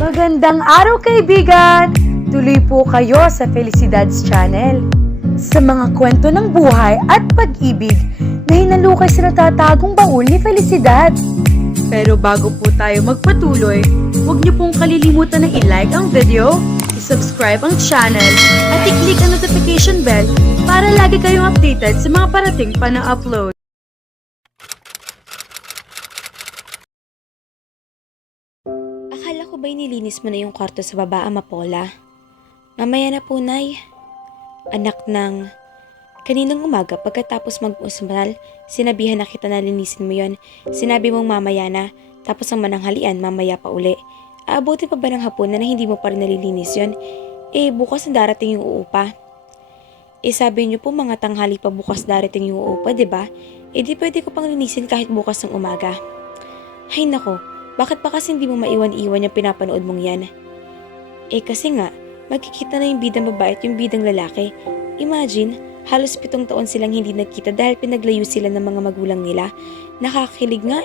Magandang araw kaibigan! Tuloy po kayo sa Felicidad's Channel. Sa mga kwento ng buhay at pag-ibig na hinalukay sa natatagong baul ni Felicidad. Pero bago po tayo magpatuloy, huwag niyo pong kalilimutan na i-like ang video, i-subscribe ang channel, at i-click ang notification bell para lagi kayong updated sa mga parating pa na upload. Akala ko ba'y nilinis mo na yung kwarto sa baba, Ama Paula? Mamaya na po, Nay. Anak ng... Kaninang umaga pagkatapos mag-usmal, sinabihan na kita na linisin mo yon. Sinabi mong mamaya na, tapos ang mananghalian mamaya pa uli. Aabutin pa ba ng hapon na hindi mo pa rin nalilinis yon? Bukas na darating yung uupa. Sabi niyo po mga tanghali pa bukas darating yung uupa, diba? Di pwede ko pang linisin kahit bukas ng umaga. Hay nako. Bakit pa kasi hindi mo maiwan-iwan yung pinapanood mong yan? Kasi nga, magkikita na yung bidang babae at yung bidang lalaki. Imagine, halos 7 taon silang hindi nagkita dahil pinaglayo sila ng mga magulang nila. Nakakakilig nga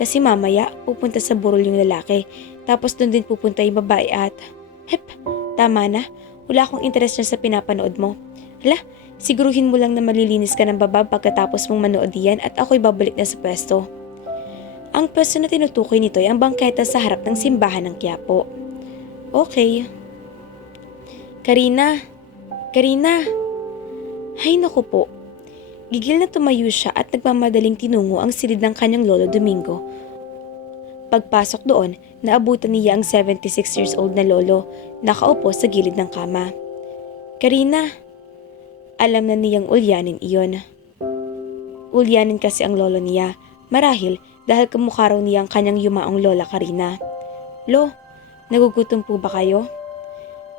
kasi mamaya pupunta sa burol yung lalaki. Tapos doon din pupunta yung babae at... tama na. Wala akong interest na sa pinapanood mo. Siguruhin mo lang na malilinis ka ng baba pagkatapos mong manood yan at ako'y babalik na sa pwesto. Ang pwesto na tinutukoy nito ay ang bangketa sa harap ng simbahan ng Quiapo. Okay. Karina! Hay naku po. Gigil na tumayo siya at nagmamadaling tinungo ang silid ng kanyang lolo Domingo. Pagpasok doon, naabutan niya ang 76 years old na lolo, nakaupo sa gilid ng kama. Karina! Alam na niyang ulyanin iyon. Ulyanin kasi ang lolo niya, marahil dahil kamukha raw niya ang kanyang yumaong lola Karina. Lo, nagugutom po ba kayo?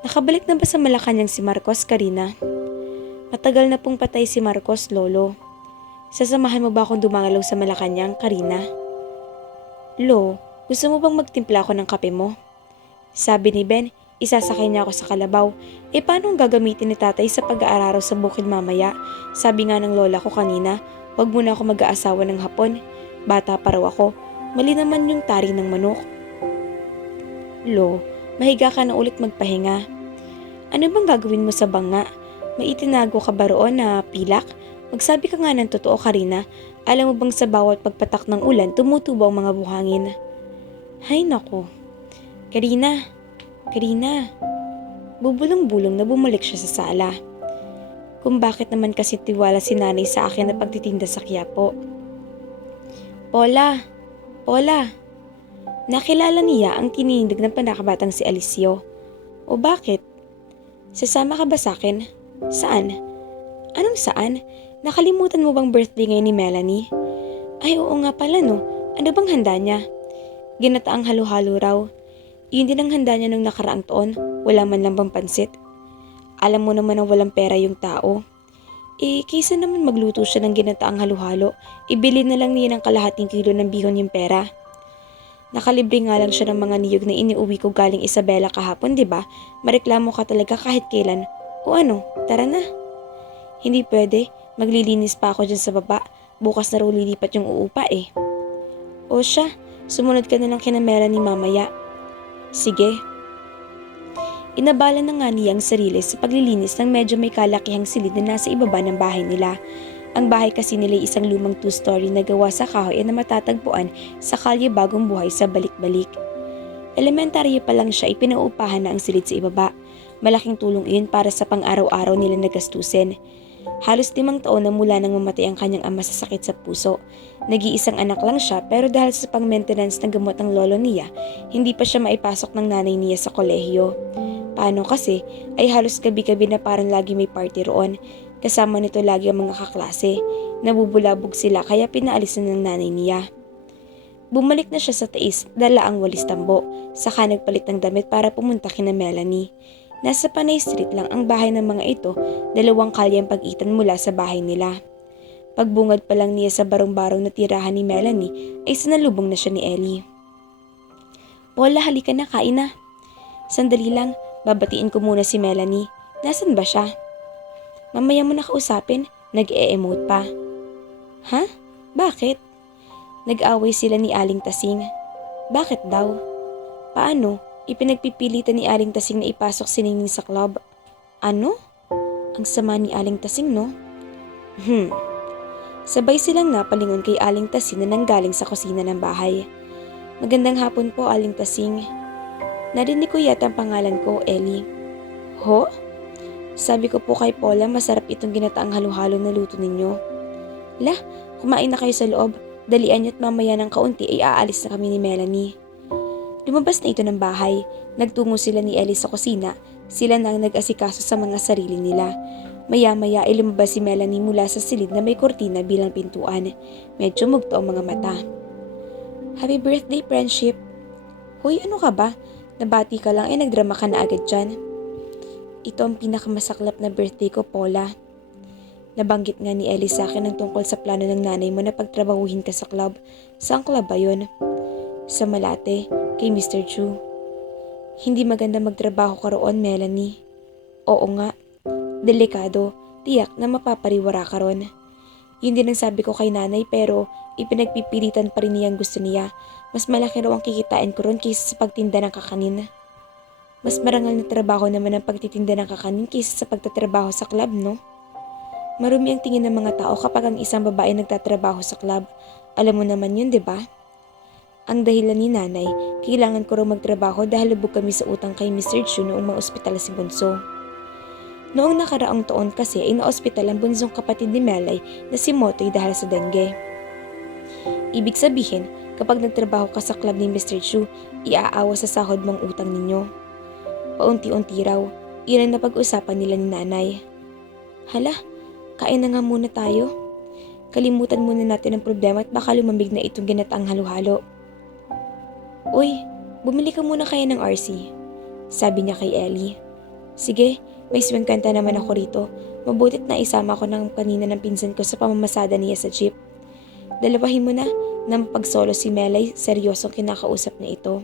Nakabalik na ba sa Malacanang si Marcos, Karina? Matagal na pong patay si Marcos, lolo. Sasamahan mo ba akong dumangalaw sa Malacanang, Karina? Lo, gusto mo bang magtimpla ako ng kape mo? Sabi ni Ben, isasakay niya ako sa kalabaw. Paano ang gagamitin ni tatay sa pag-aararo sa bukid mamaya? Sabi nga ng lola ko kanina, huwag muna ako mag-aasawa ng hapon. Bata pa raw ako, mali naman yung tari ng manok. Lo, mahiga ka na ulit magpahinga. Ano bang gagawin mo sa banga? May itinago ka ba roon na pilak? Magsabi ka nga ng totoo, Karina. Alam mo bang sa bawat pagpatak ng ulan, tumutubo ang mga buhangin? Hay nako. Karina. Bubulong-bulong na bumalik siya sa sala. Kung bakit naman kasi tiwala si nanay sa akin na pagtitinda sa Quiapo. Paula! Nakilala niya ang tininindig ng panakabatang si Alicio. O bakit? Sasama ka ba sa akin? Saan? Anong saan? Nakalimutan mo bang birthday ngayon ni Melanie? Ay oo nga pala no. Ano bang handa niya? Ginataang halo-halo raw. Yun din ang handa niya nung nakaraang taon. Wala man lang bang pansit. Alam mo naman na walang pera yung tao. Kaysa naman magluto siya ng ginataang halo-halo, ibili na lang niya ng kalahating kilo ng bihon yung pera. Nakalibre nga lang siya ng mga niyog na iniuwi ko galing Isabela kahapon, diba? Mareklamo ka talaga kahit kailan. O ano, tara na. Hindi pwede, maglilinis pa ako dyan sa baba. Bukas na raw lilipat yung uupa O siya, sumunod ka na lang kina Melanie mamaya. Sige. Inabala na nga niya ang sarili sa paglilinis ng medyo may kalakihang silid na nasa ibaba ng bahay nila. Ang bahay kasi nila ay isang lumang 2-story na gawa sa kahoy na matatagpuan sa kalye Bagong Buhay sa Balik-Balik. Elementaryo pa lang siya, ipinauupahan na ang silid sa ibaba. Malaking tulong iyon para sa pang-araw-araw nila na gastusin. Halos 5 taon na mula nang mamatay ang kanyang ama sa sakit sa puso. Nag-iisang anak lang siya pero dahil sa pang-maintenance ng gamot ng lolo niya, hindi pa siya maipasok ng nanay niya sa kolehiyo. Paano kasi ay halos gabi-gabi na parang lagi may party roon. Kasama nito lagi ang mga kaklase. Nabubulabog sila kaya pinaalis na ng nanay niya. Bumalik na siya sa tais, dala ang walis tambo. Saka nagpalit ng damit para pumunta kina Melanie. Nasa Panay Street lang ang bahay ng mga ito, 2 kalye ang pagitan mula sa bahay nila. Pagbungad pa lang niya sa barong-barong na tirahan ni Melanie ay sinalubong na siya ni Ellie. Paula, halika na, kain na. Sandali lang, babatiin ko muna si Melanie. Nasaan ba siya? Mamaya mo na kausapin, nag-e-emote pa. Ha? Bakit? Nag-away sila ni Aling Tasing. Bakit daw? Paano? Ipinagpipilitan ni Aling Tasing na ipasok si Ningning sa club. Ano? Ang sama ni Aling Tasing, no? Sabay silang napalingon kay Aling Tasing na nanggaling sa kusina ng bahay. Magandang hapon po, Aling Tasing. Narinig ko yata ang pangalan ko, Ellie. Ho? Sabi ko po kay Paula, masarap itong ginataang halo-halo na luto ninyo. Lah, kumain na kayo sa loob. Dalian niyo at mamaya ng kaunti ay aalis na kami ni Melanie. Lumabas na ito ng bahay. Nagtungo sila ni Ellie sa kusina. Sila na ang nag-asikaso sa mga sarili nila. Maya-maya ay lumabas si Melanie mula sa silid na may kortina bilang pintuan. Medyo mugto ang mga mata. Happy birthday, friendship. Hoy, ano ka ba? Nabati ka lang ay nagdrama ka na agad dyan. Ito ang pinakamasaklap na birthday ko, Paula. Nabanggit nga ni Ellie sa akin ang tungkol sa plano ng nanay mo na pagtrabahuhin ka sa club. Saan club ba yun? Sa Malate, kay Mr. Chu. Hindi maganda magtrabaho ka roon, Melanie. Oo nga. Delikado. Tiyak na mapapariwara ka ron. Yun din ang sabi ko kay nanay pero ipinagpipilitan pa rin niyang gusto niya. Mas malaki raw ang kikitain ko ron kaysa sa pagtinda ng kakanin. Mas marangal na trabaho naman ang pagtitinda ng kakanin kaysa sa pagtatrabaho sa club, no? Marumi ang tingin ng mga tao kapag ang isang babae nagtatrabaho sa club. Alam mo naman yun, di ba? Ang dahilan ni nanay, kailangan ko raw magtrabaho dahil lubog kami sa utang kay Mr. Chu noong ma-ospital si Bunso. Noong nakaraang taon kasi ay na-ospital ang bunsong kapatid ni Melay na si Motoy dahil sa dengue. Ibig sabihin, kapag nagtrabaho ka sa club ni Mr. Chu, iaawa sa sahod mong utang ninyo. Paunti-unti raw, iyan ang napag-usapan nila ni nanay. Hala, kain na nga muna tayo. Kalimutan muna natin ang problema at baka lumamig na itong ginataang halo-halo. Uy, bumili ka muna kaya ng RC, sabi niya kay Ellie. Sige, may swing kanta naman ako rito. Mabutit na isama ko ng kanina ng pinsan ko sa pamamasada niya sa jeep. Dalawahin mo na pagsolo si Melay, seryosong kinakausap niya ito.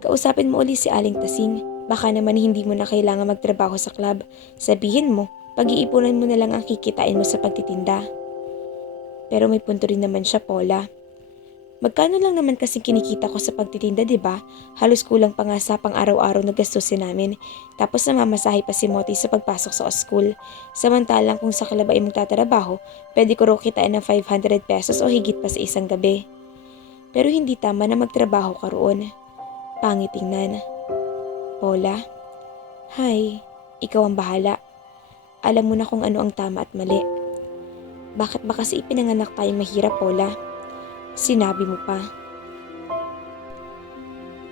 Kausapin mo uli si Aling Tasing. Baka naman hindi mo na kailangan magtrabaho sa club. Sabihin mo, pag-iipunan mo na lang ang kikitain mo sa pagtitinda. Pero may punto rin naman siya, Paula. Magkano lang naman kasi kinikita ko sa pagtitinda, di ba? Halos kulang pa nga sa pang-araw-araw na gastusin namin. Tapos namamasahe pa si Moti sa pagpasok sa school. Samantalang kung sa club ay magtatrabaho, pwede ko raw kitain ng 500 pesos o higit pa sa isang gabi. Pero hindi tama na magtrabaho ka roon. Pangit tingnan. Paula? Hi, ikaw ang bahala. Alam mo na kung ano ang tama at mali. Bakit ba kasi ipinanganak tayo mahirap, Paula? Sinabi mo pa.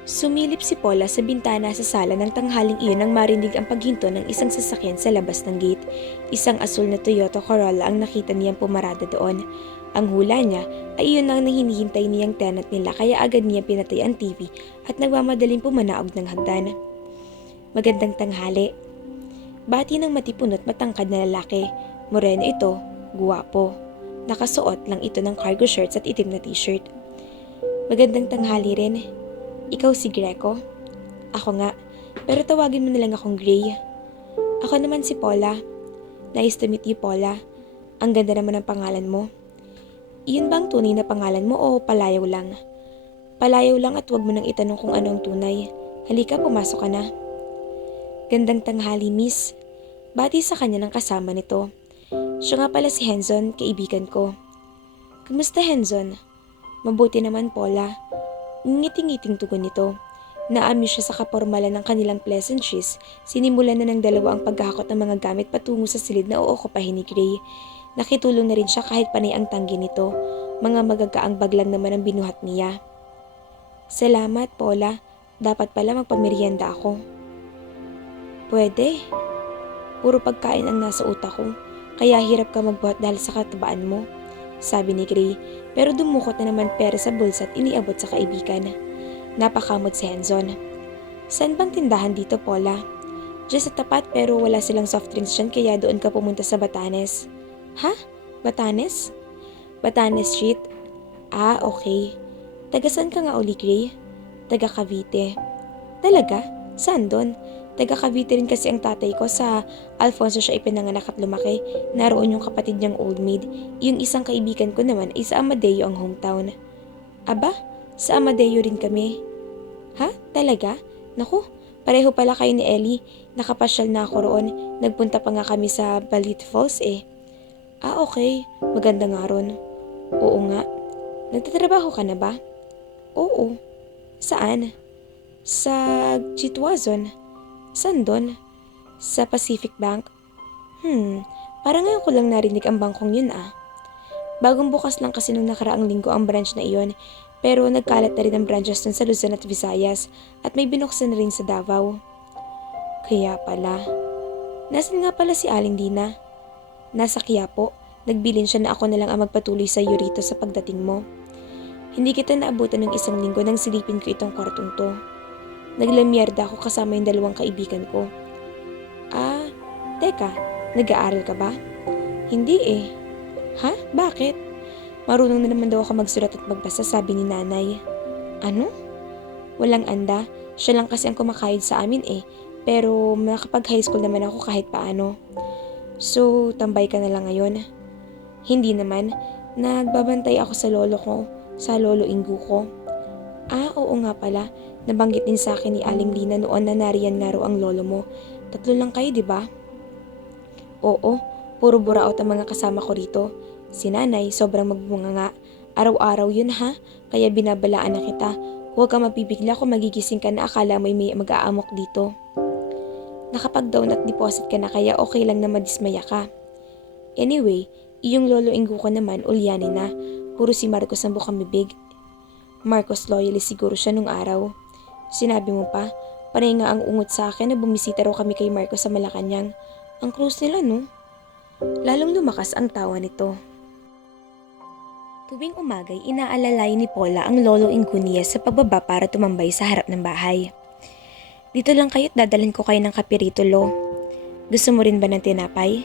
Sumilip si Paula sa bintana sa sala ng tanghaling iyon nang marinig ang paghinto ng isang sasakyan sa labas ng gate. Isang asul na Toyota Corolla ang nakita niyang pumarada doon. Ang hula niya ay iyon ang hinihintay niyang tenant nila kaya agad niya pinatay ang TV at nagmamadaling pumanaog ng hagdan. Magandang tanghali. Bati ng matipon at matangkad na lalaki. Moreno ito, guwapo. Nakasuot lang ito ng cargo shorts at itim na t-shirt. Magandang tanghali rin. Ikaw si Greco? Ako nga, pero tawagin mo na lang akong Gray. Ako naman si Paula. Nice to meet you, Paula. Ang ganda naman ng pangalan mo. Iyon ba ang tunay na pangalan mo o palayaw lang? Palayaw lang at huwag mo nang itanong kung ano ang tunay. Halika, pumasok ka na. Gandang tanghali, miss. Bati sa kanya ng kasama nito. Siya nga pala si Henzon, kaibigan ko. Kumusta, Henzon? Mabuti naman, Paula. Ngiting-ngiting tugon nito. Naamuse siya sa kapormalan ng kanilang pleasantries. Sinimulan na ng dalawa ang paghahakot ng mga gamit patungo sa silid na uukupahin ni Gray. Nakitulong na rin siya kahit panay ang tanggi nito. Mga magagaang baglang naman ang binuhat niya. Salamat, Paula. Dapat pala magpamerienda ako. Pwede. Puro pagkain ang nasa utak ko. Kaya hirap ka magbuhat dahil sa katabaan mo, sabi ni Gray, pero dumukot na naman pera sa bulsa at iniabot sa kaibigan. Napakamot si Henzon. Saan bang tindahan dito, Paula? Diyan sa tapat pero wala silang soft drinks dyan kaya doon ka pumunta sa Batanes. Ha? Batanes? Batanes Street? Ah, okay. Taga saan ka nga uli, Gray? Taga Cavite. Talaga? Saan doon? Taga Cavite rin kasi ang tatay ko, sa Alfonso siya ipinanganak at lumaki. Naroon yung kapatid niyang old maid. Yung isang kaibigan ko naman ay sa Amadeo ang hometown. Aba, sa Amadeo rin kami. Ha? Talaga? Naku, pareho pala kayo ni Ellie. Nakapasyal na ako roon. Nagpunta pa nga kami sa Balit Falls eh. Ah, okay. Maganda nga ron. Oo nga. Nagtatrabaho ka na ba? Oo. Saan? Sa Jitwazon. Saan doon? Sa Pacific Bank? Parang ngayon ko lang narinig ang bangkong yun ah. Bagong bukas lang kasi nung nakaraang linggo ang branch na iyon, pero nagkalat na rin ang branches dun sa Luzon at Visayas at may binuksan na rin sa Davao. Kaya pala. Nasaan nga pala si Aling Dina? Nasa Quiapo. Nagbilin siya na ako na lang ang magpatuloy sa iyo rito sa pagdating mo. Hindi kita naabutan ng isang linggo nang silipin ko itong kwartong to. Naglamyerda ako kasama yung dalawang kaibigan ko. Ah, teka, nag-aaral ka ba? Hindi eh. Ha? Bakit? Marunong na naman daw ako magsulat at magbasa, sabi ni nanay. Ano? Walang anda. Siya lang kasi ang kumakayod sa amin eh. Pero nakapag-high school naman ako kahit paano. So, tambay ka na lang ngayon? Hindi naman. Nagbabantay ako sa lolo ko, sa lolo Ingo ko. Ah, oo nga pala. Nabanggit din sa akin ni Aling Lina noon na nariyan nga raw ang lolo mo. 3 lang kayo, di ba? Oo, puro buraot ang mga kasama ko rito. Si nanay, sobrang magbunga nga. Araw-araw yun ha, kaya binabalaan na kita. Huwag ka mapibigla kung magigising ka na akala may mag-aamok dito. Nakapag-down at deposit ka na kaya okay lang na madismaya ka. Anyway, iyong lolo Ingo ko naman ulyanin na. Puro si Marcos ang bukang bibig. Marcos loyalist siguro siya nung araw. Sinabi mo pa, panay nga ang ungot sa akin na bumisita raw kami kay Marcos sa Malacanang. Ang close nila no? Lalong lumakas ang tawa nito. Tuwing umagay, inaalalay ni Paula ang lolo Ingo niya sa pagbaba para tumambay sa harap ng bahay. Dito lang kayo't dadalhin ko kayo ng kape rito, Lo. Gusto mo rin ba ng tinapay?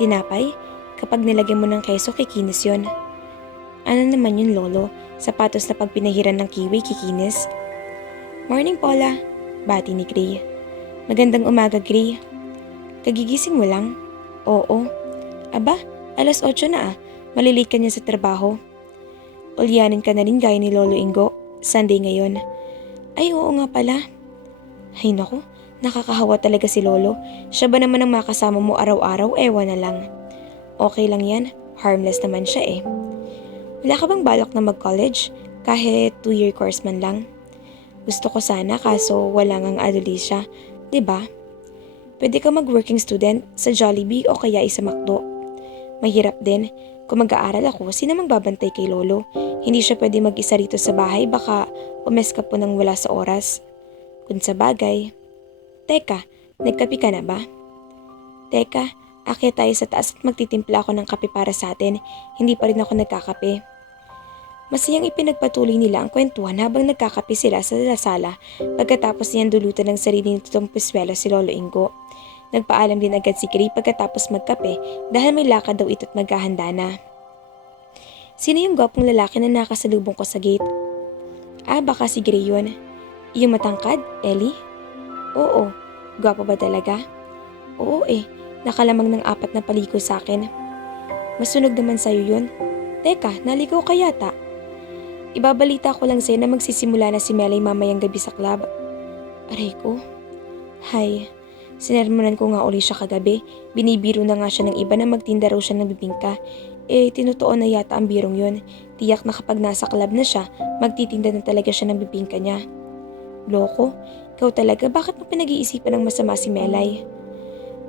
Tinapay? Kapag nilagyan mo ng keso, kikinis yon. Ano naman yun, Lolo? Sapatos na pag pinahiran ng kiwi, kikinis? Morning, Paula. Bati ni Gray. Magandang umaga, Gray. Kagigising mo lang? Oo. Aba, 8:00 na ah. Malilate ka niya sa trabaho. Ulyanin ka na rin gaya ni Lolo Ingo. Sunday ngayon. Ay, oo nga pala. Ay naku, nakakahawa talaga si Lolo. Siya ba naman ang makasama mo araw-araw? Ewan na lang. Okay lang yan. Harmless naman siya eh. Wala ka bang balak na mag-college? Kahit 2-year course man lang. Gusto ko sana kaso wala ngang adolesya. 'Di ba? Pwede ka mag-working student sa Jollibee o kaya sa McDo. Mahirap din. Kung mag-aaral ako, sino mang babantay kay Lolo? Hindi siya pwede mag-isa rito sa bahay, baka umeska po nang wala sa oras. Kung sa bagay. Teka, nagkape ka na ba? Teka, akyat tayo sa taas at magtitimpla ako ng kape para sa atin. Hindi pa rin ako nagkakape. Masayang ipinagpatuloy nila ang kwentuhan habang nagkakape sila sa sala pagkatapos niyan dulutan ng sarili nitong puswelo si Lolo Ingo. Nagpaalam din agad si Gray pagkatapos magkape dahil may lakad daw ito't maghahanda na. Sino yung gwapong lalaki na nakasalubong ko sa gate? Ah, baka si Gray yun. Yung matangkad, Ellie? Oo, gwapo ba talaga? Oo eh, nakalamang ng 4 na paliko sa akin. Masunog naman sa'yo yun. Teka, naligaw ka yata. Ibabalita ko lang sa'yo na magsisimula na si Melay mamayang gabi sa club. Aray ko. Hay. Sinermonan ko nga uli siya kagabi. Binibiro na nga siya ng iba na magtinda raw siya ng bibingka. Eh, tinutuon na yata ang birong yun. Tiyak na kapag nasa club na siya, magtitinda na talaga siya ng bibingka niya. Loko, ikaw talaga, bakit mo pinag-iisipan ng masama si Melay?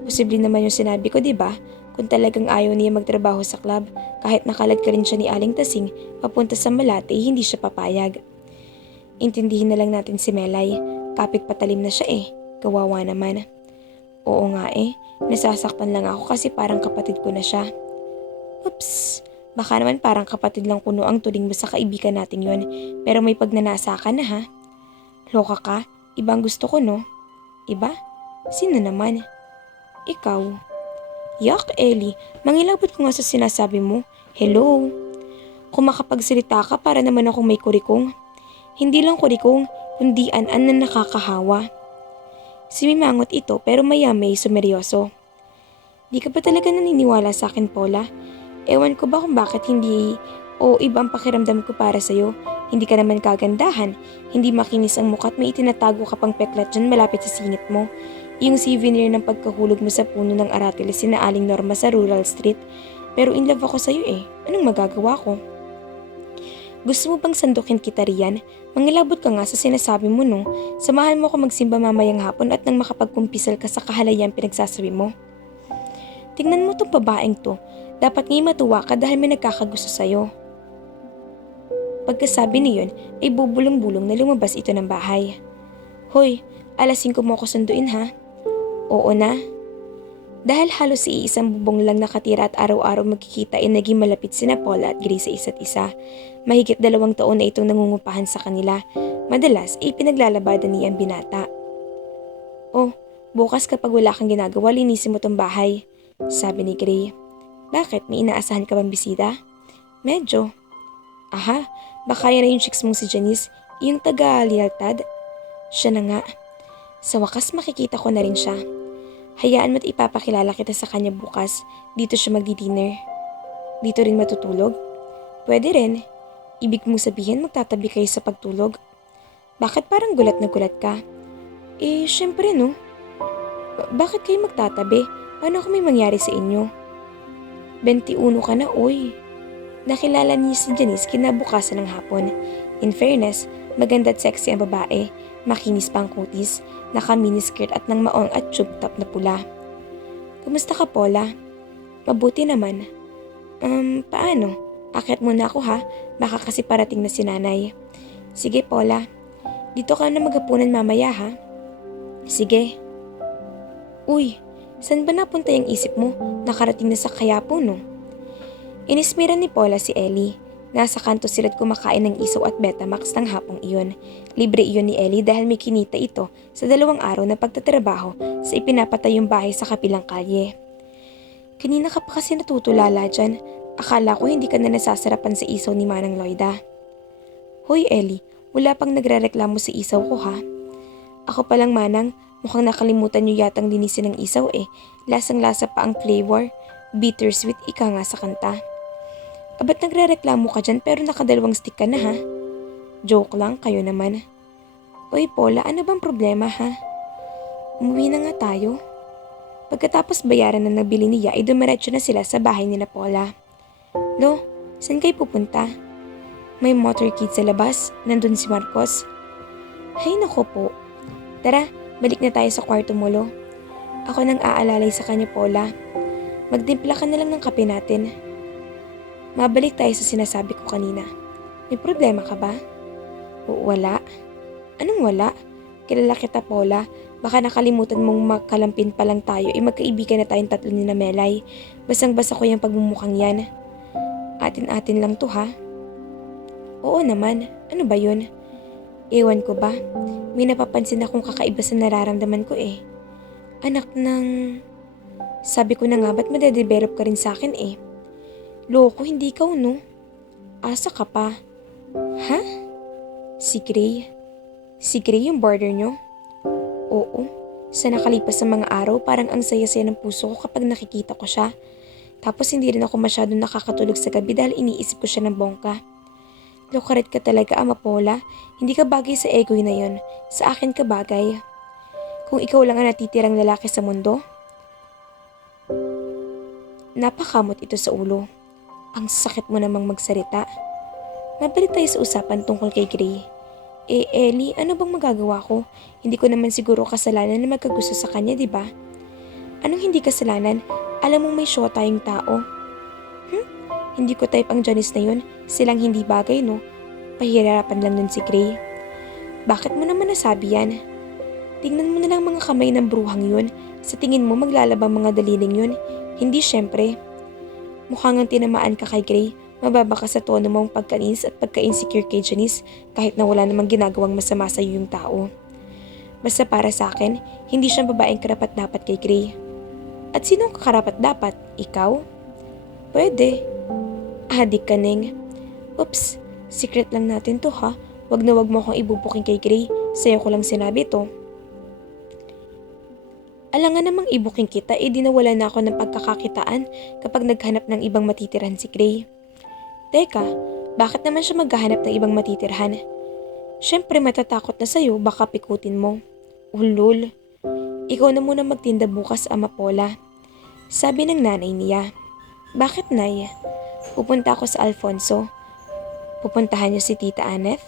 Posible naman yung sinabi ko, di ba? Kung talagang ayaw niya magtrabaho sa club, kahit nakalag ka rin siya ni Aling Tasing, papunta sa Malate, hindi siya papayag. Intindihin na lang natin si Melay. Kapit patalim na siya eh. Kawawa naman. Oo nga eh, nasasaktan lang ako kasi parang kapatid ko na siya. Oops, baka naman parang kapatid lang kuno ang turing mo sa kaibigan natin yon, pero may pagnanasa ka na ha. Loka ka, ibang gusto ko no? Iba? Sino naman? Ikaw. Yak, Ellie, mangilabot ko nga sa sinasabi mo. Hello? Kung makapagsalita ka para naman akong may kurikong. Hindi lang kurikong, kundi an-an na nakakahawa. Simimangot ito pero maya-may sumeryoso. Di ka ba talaga naniniwala sa akin, Paula? Ewan ko ba kung bakit hindi o ibang pakiramdam ko para sa'yo. Hindi ka naman kagandahan, hindi makinis ang mukha at may itinatago ka pang peklat dyan malapit sa singit mo. Yung souvenir ng pagkahulog mo sa puno ng aratiles sina Aling Norma sa Rural Street. Pero in love ako sa'yo eh. Anong magagawa ko? Gusto mo bang sandukin kita riyan? Mangilabot ka nga sa sinasabi mo no. Samahan mo ako magsimba mamayang hapon at nang makapagkumpisal ka sa kahalayan pinagsasabi mo. Tingnan mo tong babaeng to. Dapat ngay matuwa ka dahil may nagkakagusto sa'yo. Pagkasabi niyon ay bubulong-bulong na lumabas ito ng bahay. Hoy, alas 5 mo ako sunduin ha? Oo na. Dahil halos iisang bubong lang nakatira at araw-araw magkikita ay naging malapit sina Paula at Grace sa isa't isa. Mahigit 2 taon na itong nangungupahan sa kanila. Madalas ay pinaglalabadan niya ang binata. Oh, bukas kapag wala kang ginagawa, linisin mo tong bahay, sabi ni Gray. Bakit? May inaasahan ka bang bisita? Medyo. Aha, baka yan na yung chicks mong si Janice, yung taga-lealtad. Siya na nga. Sa wakas makikita ko na rin siya. Hayaan mo't ipapakilala kita sa kanya bukas. Dito siya magdi-dinner. Dito rin matutulog? Pwede rin. Ibig mong sabihin magtatabi kayo sa pagtulog? Bakit parang gulat na gulat ka? Eh, syempre no. Bakit kayo magtatabi? Paano kung may mangyari sa inyo? 21 ka na, oy. Nakilala niya si Janice kinabukasan ng hapon. In fairness, maganda at sexy ang babae. Makinis pa ang kutis, naka-miniskirt at nang maong at tube top na pula. Kumusta ka, Paula? Mabuti naman. Paano? Akit muna ako ha, baka kasi parating na si nanay. Sige, Paula. Dito ka na maghapunan mamaya ha. Sige. Uy, saan ba napunta yung isip mo? Nakarating na sa Quiapo, no? Inismiran ni Paula si Ellie. Nasa kanto sila't kumakain ng isaw at Betamax ng hapong iyon. Libre iyon ni Ellie dahil may kinita ito sa 2 araw na pagtatrabaho sa ipinapatayong bahay sa kapilang kalye. Kanina ka pa kasi natutulala dyan. Akala ko hindi ka na nasasarapan sa isaw ni Manang Loida. Hoy Ellie, wala pang nagrereklamo sa isaw ko ha. Ako palang Manang, mukhang nakalimutan niyo yatang linisin ng isaw eh. Lasang-lasa pa ang flavor. Bittersweet ika nga sa kanta. Abat nagrereklamo ka dyan pero naka2 stick ka na ha? Joke lang, kayo naman. Oy Paula, ano bang problema ha? Umuwi na nga tayo. Pagkatapos bayaran na nabili niya ay dumiretso na sila sa bahay nila Paula. Lo, saan kayo pupunta? May motorcade sa labas, nandun si Marcos. Hay nako po. Tara, balik na tayo sa kwarto mo Lo. Ako nang aalalay sa kanya Paula. Magtimpla ka na lang ng kape natin. Mabalik tayo sa sinasabi ko kanina. May problema ka ba? Wala. Anong wala? Kilala kita, Paula. Baka nakalimutan mong makalampin pa lang tayo magkaibigan na tayong 3 ni na Melay. Basang-basa ko yung pagmumukhang yan. Atin-atin lang to ha? Oo naman. Ano ba yun? Ewan ko ba? May napapansin akong kakaiba sa nararamdaman ko eh. Anak ng... Sabi ko na nga ba't madedevelop ka rin sa akin eh? Loko, hindi ikaw no? Asa ka pa? Ha? Si Gray? Si Gray yung border nyo? Oo. Sa nakalipas sa mga araw, parang ang saya-saya ng puso ko kapag nakikita ko siya. Tapos hindi rin ako masyadong nakakatulog sa gabi dahil iniisip ko siya ng bongka. Lokaret ka talaga, Ama Paula. Hindi ka bagay sa egoy na yon. Sa akin ka bagay. Kung ikaw lang ang natitirang lalaki sa mundo, napakamot ito sa ulo. Ang sakit mo namang magsalita. Mabalik tayo sa usapan tungkol kay Gray. Eh, Ellie, ano bang magagawa ko? Hindi ko naman siguro kasalanan na magkagusto sa kanya, di ba? Anong hindi kasalanan? Alam mong may shota yung tao. Hindi ko type ang Janice na yun. Silang hindi bagay, no? Pahirapan lang nun si Gray. Bakit mo naman nasabi yan? Tingnan mo na lang mga kamay ng bruhang yun. Sa tingin mo maglalabang mga daliling yun. Hindi syempre. Mukhang ang tinamaan ka kay Gray, mababa ka sa tono mong pagkainis at pagka-insecure kay Janice kahit na wala namang ginagawang masama sa iyo yung tao. Basta para sa akin, hindi siya babaeng karapat-dapat kay Gray. At sinong kakarapat-dapat? Ikaw? Pwede. Adik ka, Neng. Oops, secret lang natin to ha. Wag na wag mo akong ibubuking kay Gray. Sa'yo ko lang sinabi to. Alangan namang ibuking kita di nawala na ako ng pagkakakitaan kapag naghanap ng ibang matitiran si Gray. Teka, Bakit naman siya maghahanap ng ibang matitirhan? Siyempre matatakot na sa'yo, baka pikutin mo. Ulol, ikaw na muna magtinda bukas, Ama Paula. Sabi ng nanay niya. Bakit, Nay? Pupunta ako sa Alfonso. Pupuntahan niyo si Tita Anneth?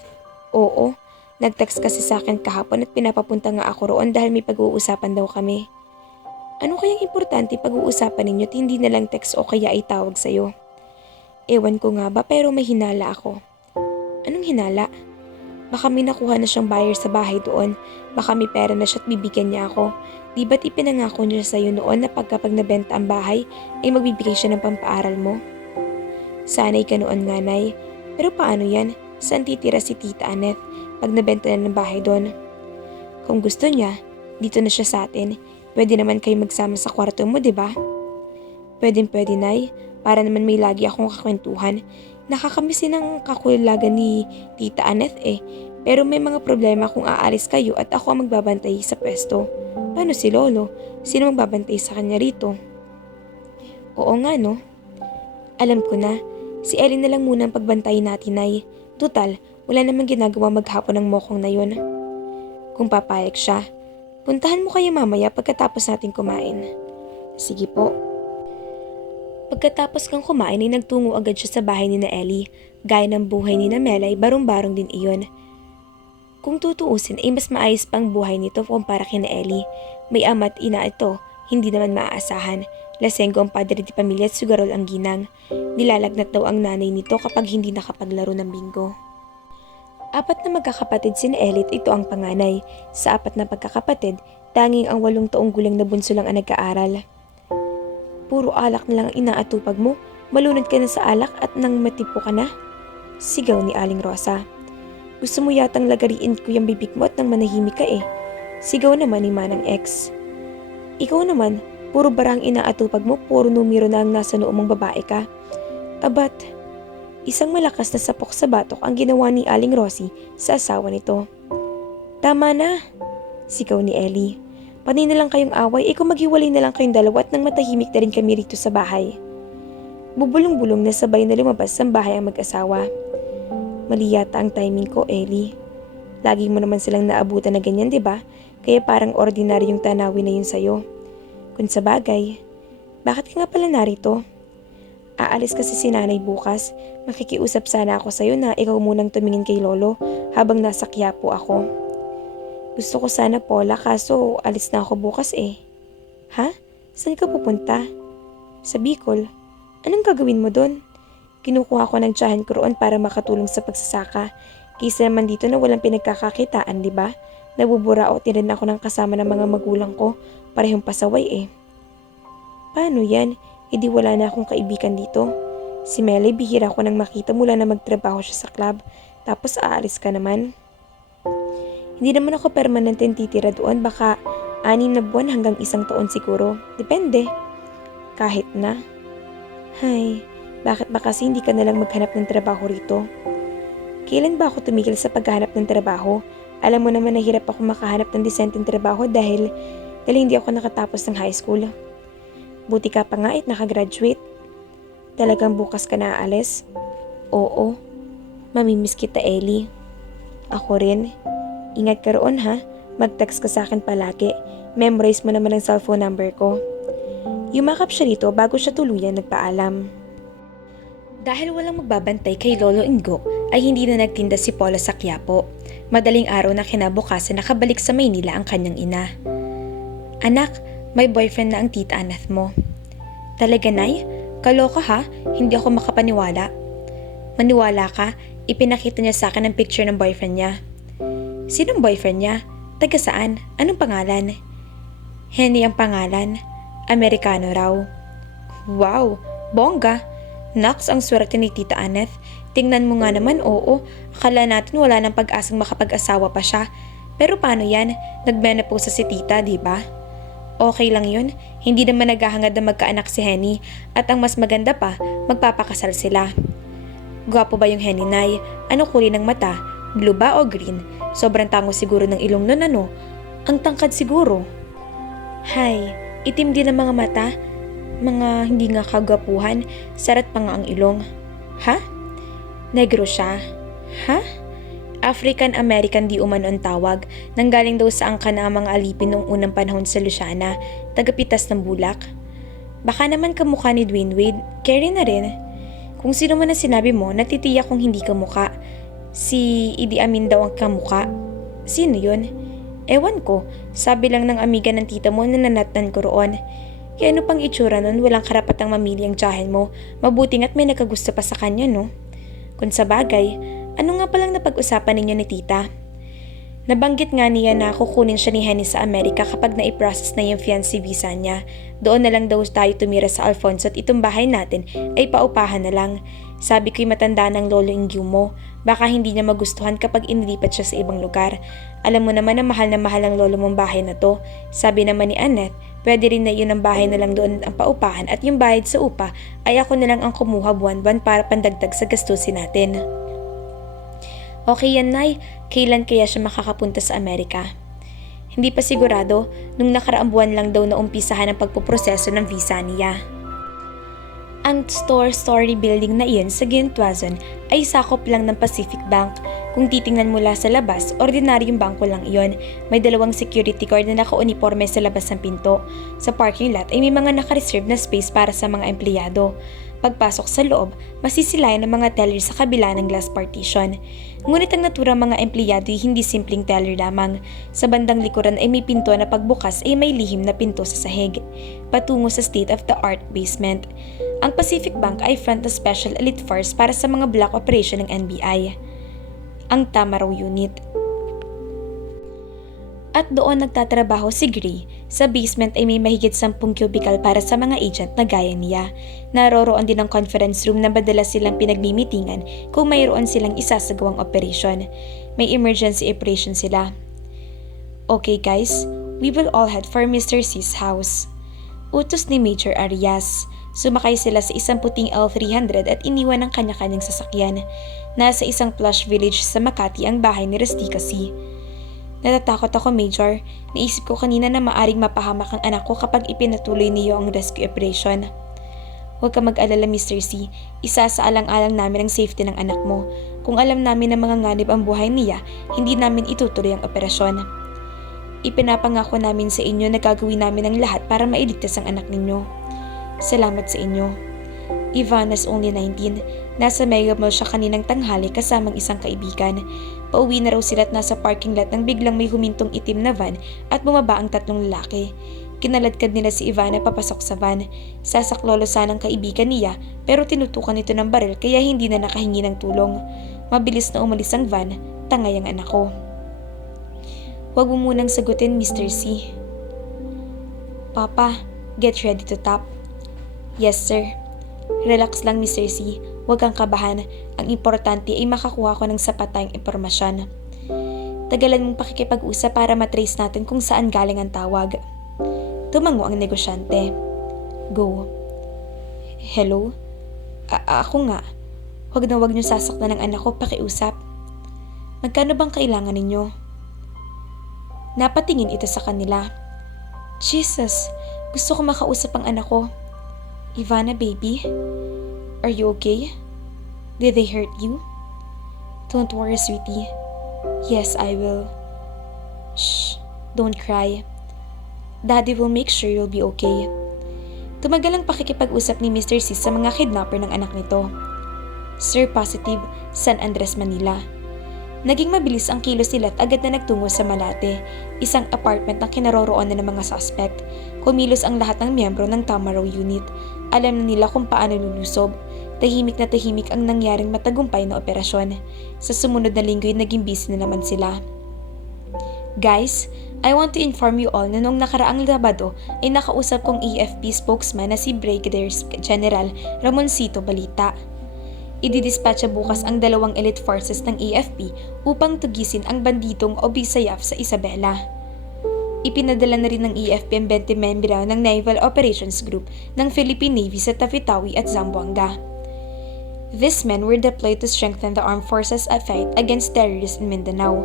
Oo, nag-text kasi sa akin kahapon at pinapapunta nga ako roon dahil may pag-uusapan daw kami. Ano kayang importante pag-uusapan ninyo at hindi na lang text o kaya ay tawag sa'yo? Ewan ko nga ba pero may hinala ako. Anong hinala? Baka may nakuha na siyang buyer sa bahay doon. Baka may pera na siya at bibigyan niya ako. Di ba't ipinangako niya sa'yo noon na kapag nabenta ang bahay ay magbibigay siya ng pampaaral mo? Sanay ka noon, Nanay. Pero paano yan? Saan titira si Tita Anneth pag nabenta na ng bahay doon? Kung gusto niya, dito na siya sa atin. Pwede naman kayo magsama sa kwarto mo, di ba? Pwede, Nay. Para naman may lagi akong kakwentuhan. Nakakamiss ng kakulagan ni Tita Anneth eh. Pero may mga problema kung aalis kayo at ako ang magbabantay sa pwesto. Paano si Lolo? Sino magbabantay sa kanya rito? Oo nga no. Alam ko na. Si Ellie na lang muna ang pagbantayin natin, Nay. Tutal, wala namang ginagawa maghapon ng mokong na yun. Kung papayag siya, puntahan mo kayo mamaya pagkatapos natin kumain. Sige po. Pagkatapos kang kumain ay nagtungo agad siya sa bahay ni na Ellie. Gaya ng buhay ni na Mela ay barong-barong din iyon. Kung tutuusin ay mas maayos pang buhay nito kumpara kina Ellie. May ama at ina ito, hindi naman maaasahan. Lasenggo ang padre di pamilya at sugarol ang ginang. Nilalagnat daw ang nanay nito kapag hindi nakapaglaro ng bingo. 4 na magkakapatid si Ellie at ito ang panganay. Sa 4 na pagkakapatid, tanging ang 8 taong gulang na bunso lang ang nag-aaral. Puro alak na lang ang inaatupag mo, malunod ka na sa alak at nang matipo ka na? Sigaw ni Aling Rosa. Gusto mo yatang lagariin ko yung bibig mo at nang manahimik ka eh. Sigaw naman ni Manang X. Ikaw naman, puro barang inaatupag mo, puro numero na ang nasa noo mong babae ka. Abat, isang malakas na sapok sa batok ang ginawa ni Aling Rosie sa asawa nito. Tama na, sigaw ni Ellie. Panay na lang kayong away, kung maghiwalay na lang kayong dalawa at nang matahimik na rin kami rito sa bahay. Bubulong-bulong na sabay na lumabas sa bahay ang mag-asawa. Mali yata ang timing ko, Ellie. Lagi mo naman silang naabutan na ganyan, di ba? Kaya parang ordinaryong tanawin na yun sa'yo. Kung sa bagay, bakit ka nga pala narito? Aalis kasi si nanay bukas. Makikiusap sana ako sa'yo na ikaw munang tumingin kay Lolo habang nasa Quiapo ako. Gusto ko sana, Paula, kaso alis na ako bukas eh. Ha? Saan ka pupunta? Sa Bicol. Anong gagawin mo doon? Kinukuha ko ng tiyahin ko roon para makatulong sa pagsasaka. Kaysa naman dito na walang pinagkakakitaan, di ba? Nabuburaot din rin ako ng kasama ng mga magulang ko. Parehong pasaway eh. Paano yan? Hindi wala na akong kaibigan dito. Si Melly, bihira ko nang makita mula na magtrabaho siya sa club. Tapos aalis ka naman. Hindi naman ako permanenteng titira doon, baka 6 na buwan hanggang 1 taon siguro. Depende. Kahit na. Hay, bakit ba kasi hindi ka nalang maghanap ng trabaho rito? Kailan ba ako tumigil sa paghahanap ng trabaho? Alam mo naman nahirap ako makahanap ng disenteng trabaho dahil hindi ako nakatapos ng high school. Buti ka pa nga at nakagraduate. Talagang bukas ka na aalis? Oo. Mamimiss kita, Ellie. Ako rin. Ingat ka roon ha, mag-text ka sa akin palagi. Memorize mo naman ang cellphone number ko. Yumakap siya rito bago siya tuluyan nagpaalam. Dahil walang magbabantay kay Lolo Ingo, ay hindi na nagtinda si Paula sa Quiapo. Madaling araw na kinabukasan nakabalik sa Maynila ang kanyang ina. Anak, may boyfriend na ang Tita Anneth mo. Talaga, Nay? Kaloka ha, hindi ako makapaniwala. Maniwala ka, ipinakita niya sa akin ang picture ng boyfriend niya. Sinong boyfriend niya? Taga saan? Anong pangalan? Henny ang pangalan. Amerikano raw. Wow, bongga. Naks, ang swerte ni Tita Anneth. Tingnan mo nga naman, oo. Akala natin wala nang pag-asang makapag-asawa pa siya. Pero paano yan? Nagmenopause si Tita, di ba? Okay lang yun. Hindi naman naghahangad na magkaanak si Henny. At ang mas maganda pa, magpapakasal sila. Gwapo ba yung Henny, Nay? Ano kulay ng mata? Blue ba o green? Sobrang tango siguro ng ilong nun ano? Ang tangkad siguro. Hay, itim din ang mga mata. Mga hindi nga kagwapuhan, sarat pa nga ang ilong. Ha? Negro siya? Ha? African-American di umano ang tawag, nanggaling daw sa angka ng mga alipin noong unang panahon sa Louisiana, tagapitas ng bulak. Baka naman kamukha ni Dwayne Wade, Kerry na rin. Kung sino man na sinabi mo, natitiyak kung hindi kamukha. Si Idi Amin daw ang kamukha. Sino yun? Ewan ko, sabi lang ng amiga ng tita mo na nanatnan ko roon. Kaya ano pang itsura nun, walang karapatang mamili ang tiyahin mo, mabuting at may nakagusto pa sa kanya, no? Kung sa bagay, ano nga palang napag-usapan ninyo ni tita? Nabanggit nga niya na kukunin siya ni Henny sa Amerika kapag na-i-process na yung fiancé visa niya. Doon na lang daw tayo tumira sa Alfonso at itong bahay natin ay paupahan na lang. Sabi ko'y matanda ng lolo Ingyu mo. Baka hindi niya magustuhan kapag inilipat siya sa ibang lugar. Alam mo naman na mahal ang lolo mong bahay na to. Sabi naman ni Annette, pwede rin na yun ang bahay na lang doon ang paupahan at yung bayad sa upa ay ako na lang ang kumuha buwan-buwan para pandagdag sa gastusin natin. Okay yan, Nay. Kailan kaya siya makakapunta sa Amerika? Hindi pa sigurado, nung nakaraang buwan lang daw na umpisahan ang pagpuproseso ng visa niya. Ang story building na iyon sa Gintuazon ay sakop lang ng Pacific Bank. Kung titingnan mula sa labas, ordinaryong bangko lang iyon. May 2 security guard na naka-uniforme sa labas ng pinto. Sa parking lot ay may mga naka-reserve na space para sa mga empleyado. Pagpasok sa loob, masisilayan ng mga teller sa kabila ng glass partition. Ngunit ang naturang mga empleyado ay hindi simpleng teller lamang. Sa bandang likuran ay may pinto na pagbukas ay may lihim na pinto sa sahig, patungo sa state-of-the-art basement. Ang Pacific Bank ay front ng Special Elite Force para sa mga block operation ng NBI, ang Tamaraw Unit. At doon nagtatrabaho si Gray. Sa basement ay may mahigit 10 cubicle para sa mga agent na gaya niya. Naroroon din ang conference room na madalas silang pinagmimitingan kung mayroon silang isasagawang operation. May emergency operation sila. Okay guys, we will all head for Mr. C's house. Utos ni Major Arias. Sumakay sila sa isang puting L300 at iniwan ang kanya-kanyang sasakyan. Nasa isang plush village sa Makati ang bahay ni Rustica C. Natatakot ako, Major. Naisip ko kanina na maaring mapahamak ang anak ko kapag ipinatuloy niyo ang rescue operation. Huwag ka mag-alala, Mr. C. Isa sa alang-alang namin ang safety ng anak mo. Kung alam namin na mga nganib ang buhay niya, hindi namin itutuloy ang operasyon. Ipinapangako namin sa inyo na gagawin namin ang lahat para mailigtas ang anak ninyo. Salamat sa inyo. Ivana's only 19. Nasa Mega Mall siya kaninang tanghali kasamang isang kaibigan. Pauwi na raw sila at nasa parking lot nang biglang may humintong itim na van at bumaba ang 3 lalaki. Kinaladkad nila si Ivana papasok sa van. Sasaklolo sana ang kaibigan niya pero tinutukan ito ng baril kaya hindi na nakahingi ng tulong. Mabilis na umalis ang van, tangay ang anak ko. Huwag mo munang sagutin, Mr. C. Papa, get ready to tap. Yes, sir. Relax lang, Mr. C. Huwag kang kabahan. Ang importante ay makakuha ko ng sapat tayong impormasyon. Tagalan mong pakikipag-usap para matrace natin kung saan galing ang tawag. Tumango ang negosyante. Go. Hello? Ako nga. Huwag na huwag niyo sasaktan ng anak ko, pakiusap. Magkano bang kailangan ninyo? Napatingin ito sa kanila. Jesus, gusto ko makausap ang anak ko. Ivana, baby? Are you okay? Did they hurt you? Don't worry, sweetie. Yes, I will. Shh, don't cry. Daddy will make sure you'll be okay. Tumagal ang pakikipag-usap ni Mr. C sa mga kidnapper ng anak nito. Sir Positive, San Andres, Manila. Naging mabilis ang kilos nila at agad na nagtungo sa Malate, isang apartment na kinaroroonan ng mga suspect. Kumilos ang lahat ng miyembro ng Tamaraw Unit. Alam na nila kung paano lulusob. Tahimik na tahimik ang nangyaring matagumpay na operasyon. Sa sumunod na linggo'y naging busy na naman sila. Guys, I want to inform you all na noong nakaraang Sabado ay nakausap kong AFP spokesman na si Brigadier General Ramoncito Balita. Ididispatcha bukas ang 2 elite forces ng AFP upang tugisin ang banditong Obisayaf sa Isabela. Ipinadala na rin ng AFP ang 20 membro ng Naval Operations Group ng Philippine Navy sa Tawi-Tawi at Zamboanga. These men were deployed to strengthen the armed forces at fight against terrorists in Mindanao,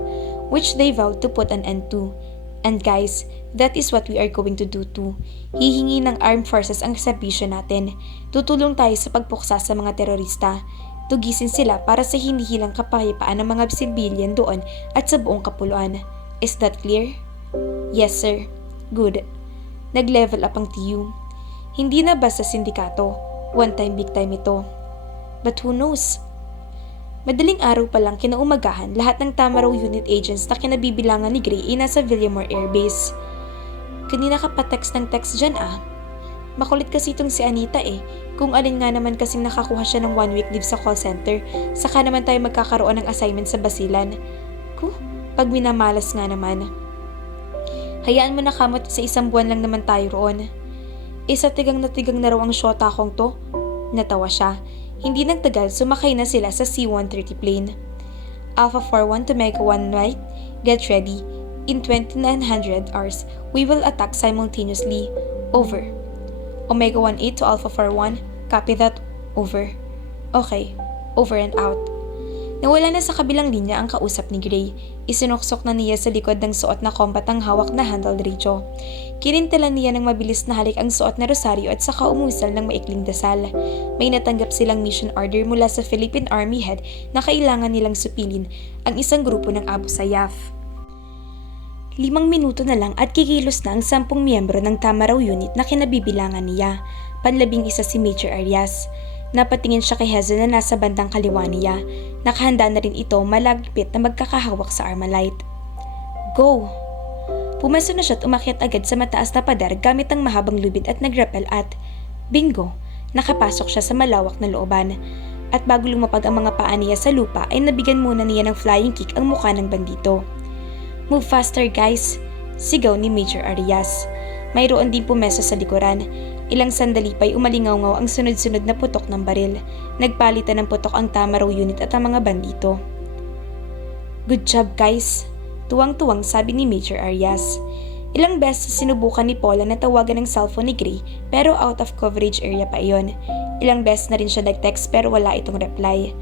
which they vowed to put an end to. And guys, that is what we are going to do too. Hihingi ng armed forces ang serbisyo natin. Tutulong tayo sa pagpuksa sa mga terorista. Tugisin sila para sa hinihilang kapayapaan ng mga sibilyan doon at sa buong kapuluan. Is that clear? Yes, sir. Good. Nag-level up ang TU. Hindi na basta sindikato. One time, big time ito. But who knows? Madaling araw pa lang kinaumagahan, lahat ng Tamaraw unit agents na kinabibilangan ni Gray ay nasa Villamore Air Base. Kanina ka pa text ng text dyan ah. Makulit kasi itong si Anita eh. Kung alin nga naman kasing nakakuha siya ng 1 week leave sa call center, saka naman tayo magkakaroon ng assignment sa Basilan. Pag minamalas nga naman. Hayaan mo na kamot sa 1 buwan lang naman tayo roon. Sa tigang na raw ang syota kong to. Natawa siya. Hindi nagtagal, sumakay na sila sa C-130 plane. Alpha 41 to Mega 1 right? Get ready. In 2900 hours, we will attack simultaneously. Over. Omega 18 to Alpha 41. Copy that. Over. Okay. Over and out. Nawala na sa kabilang linya ang kausap ni Gray. Isinuksok na niya sa likod ng suot na combat ang hawak na handle radio. Kinintalan niya ng mabilis na halik ang suot na rosaryo at saka umusal ng maikling dasal. May natanggap silang mission order mula sa Philippine Army head na kailangan nilang supilin ang isang grupo ng Abu Sayyaf. 5 minuto na lang at kikilos na ang 10 miyembro ng Tamaraw unit na kinabibilangan niya. Panlabing isa si Major Arias. Napatingin siya kay Hazel na nasa bandang kaliwa niya. Nakahanda na rin ito malagpit na magkakahawak sa Armalite. Go! Pumaso na siya at umakyat agad sa mataas na pader gamit ang mahabang lubid at nagrapel at bingo! Nakapasok siya sa malawak na looban. At bago lumapag ang mga paa niya sa lupa ay nabigyan muna niya ng flying kick ang mukha ng bandito. Move faster guys! Sigaw ni Major Arias. Mayroon din pumeso sa likuran. Ilang sandali pa'y umalingaw-ngaw ang sunod-sunod na putok ng baril. Nagpalitan ng putok ang Tamaraw unit at ang mga bandito. Good job guys! Tuwang-tuwang sabi ni Major Arias. Ilang beses sinubukan ni Paula na tawagan ng cellphone ni Gray pero out of coverage area pa iyon. Ilang beses na rin siya nag-text pero wala itong reply.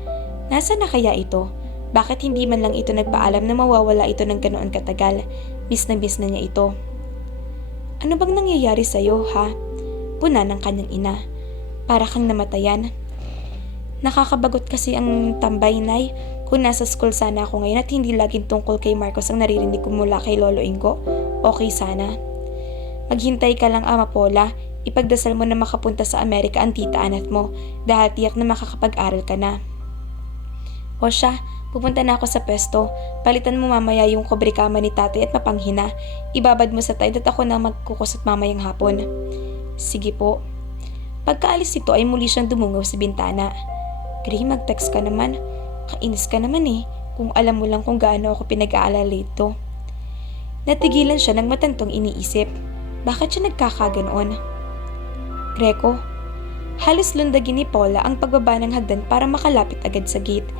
Nasaan na kaya ito? Bakit hindi man lang ito nagpaalam na mawawala ito ng ganoon katagal? Miss na niya ito. Ano bang nangyayari sa'yo ha? Puna ng kanyang ina. Para kang namatayan. Nakakabagot kasi ang tambay, Nay. Kung nasa school sana ako ngayon at hindi laging tungkol kay Marcos ang naririnig ko mula kay Lolo Ingo, okay sana. Maghintay ka lang, Ama Paula. Ipagdasal mo na makapunta sa Amerika ang tita Anat mo dahil tiyak na makakapag-aral ka na. O siya, pupunta na ako sa pesto. Palitan mo mamaya yung kobrikama ni tatay at mapanghina. Ibabad mo sa tide at ako na magkukusot mamayang hapon. Sige po. Pagkaalis ito ay muli siyang dumungaw sa bintana. Gray, mag-text ka naman. Kainis ka naman eh, kung alam mo lang kung gaano ako pinag-aalala ito. Natigilan siya ng matantong iniisip. Bakit siya nagkakaganoon? Greco, halos lundagin ni Paula ang pagbaba ng hagdan para makalapit agad sa gate.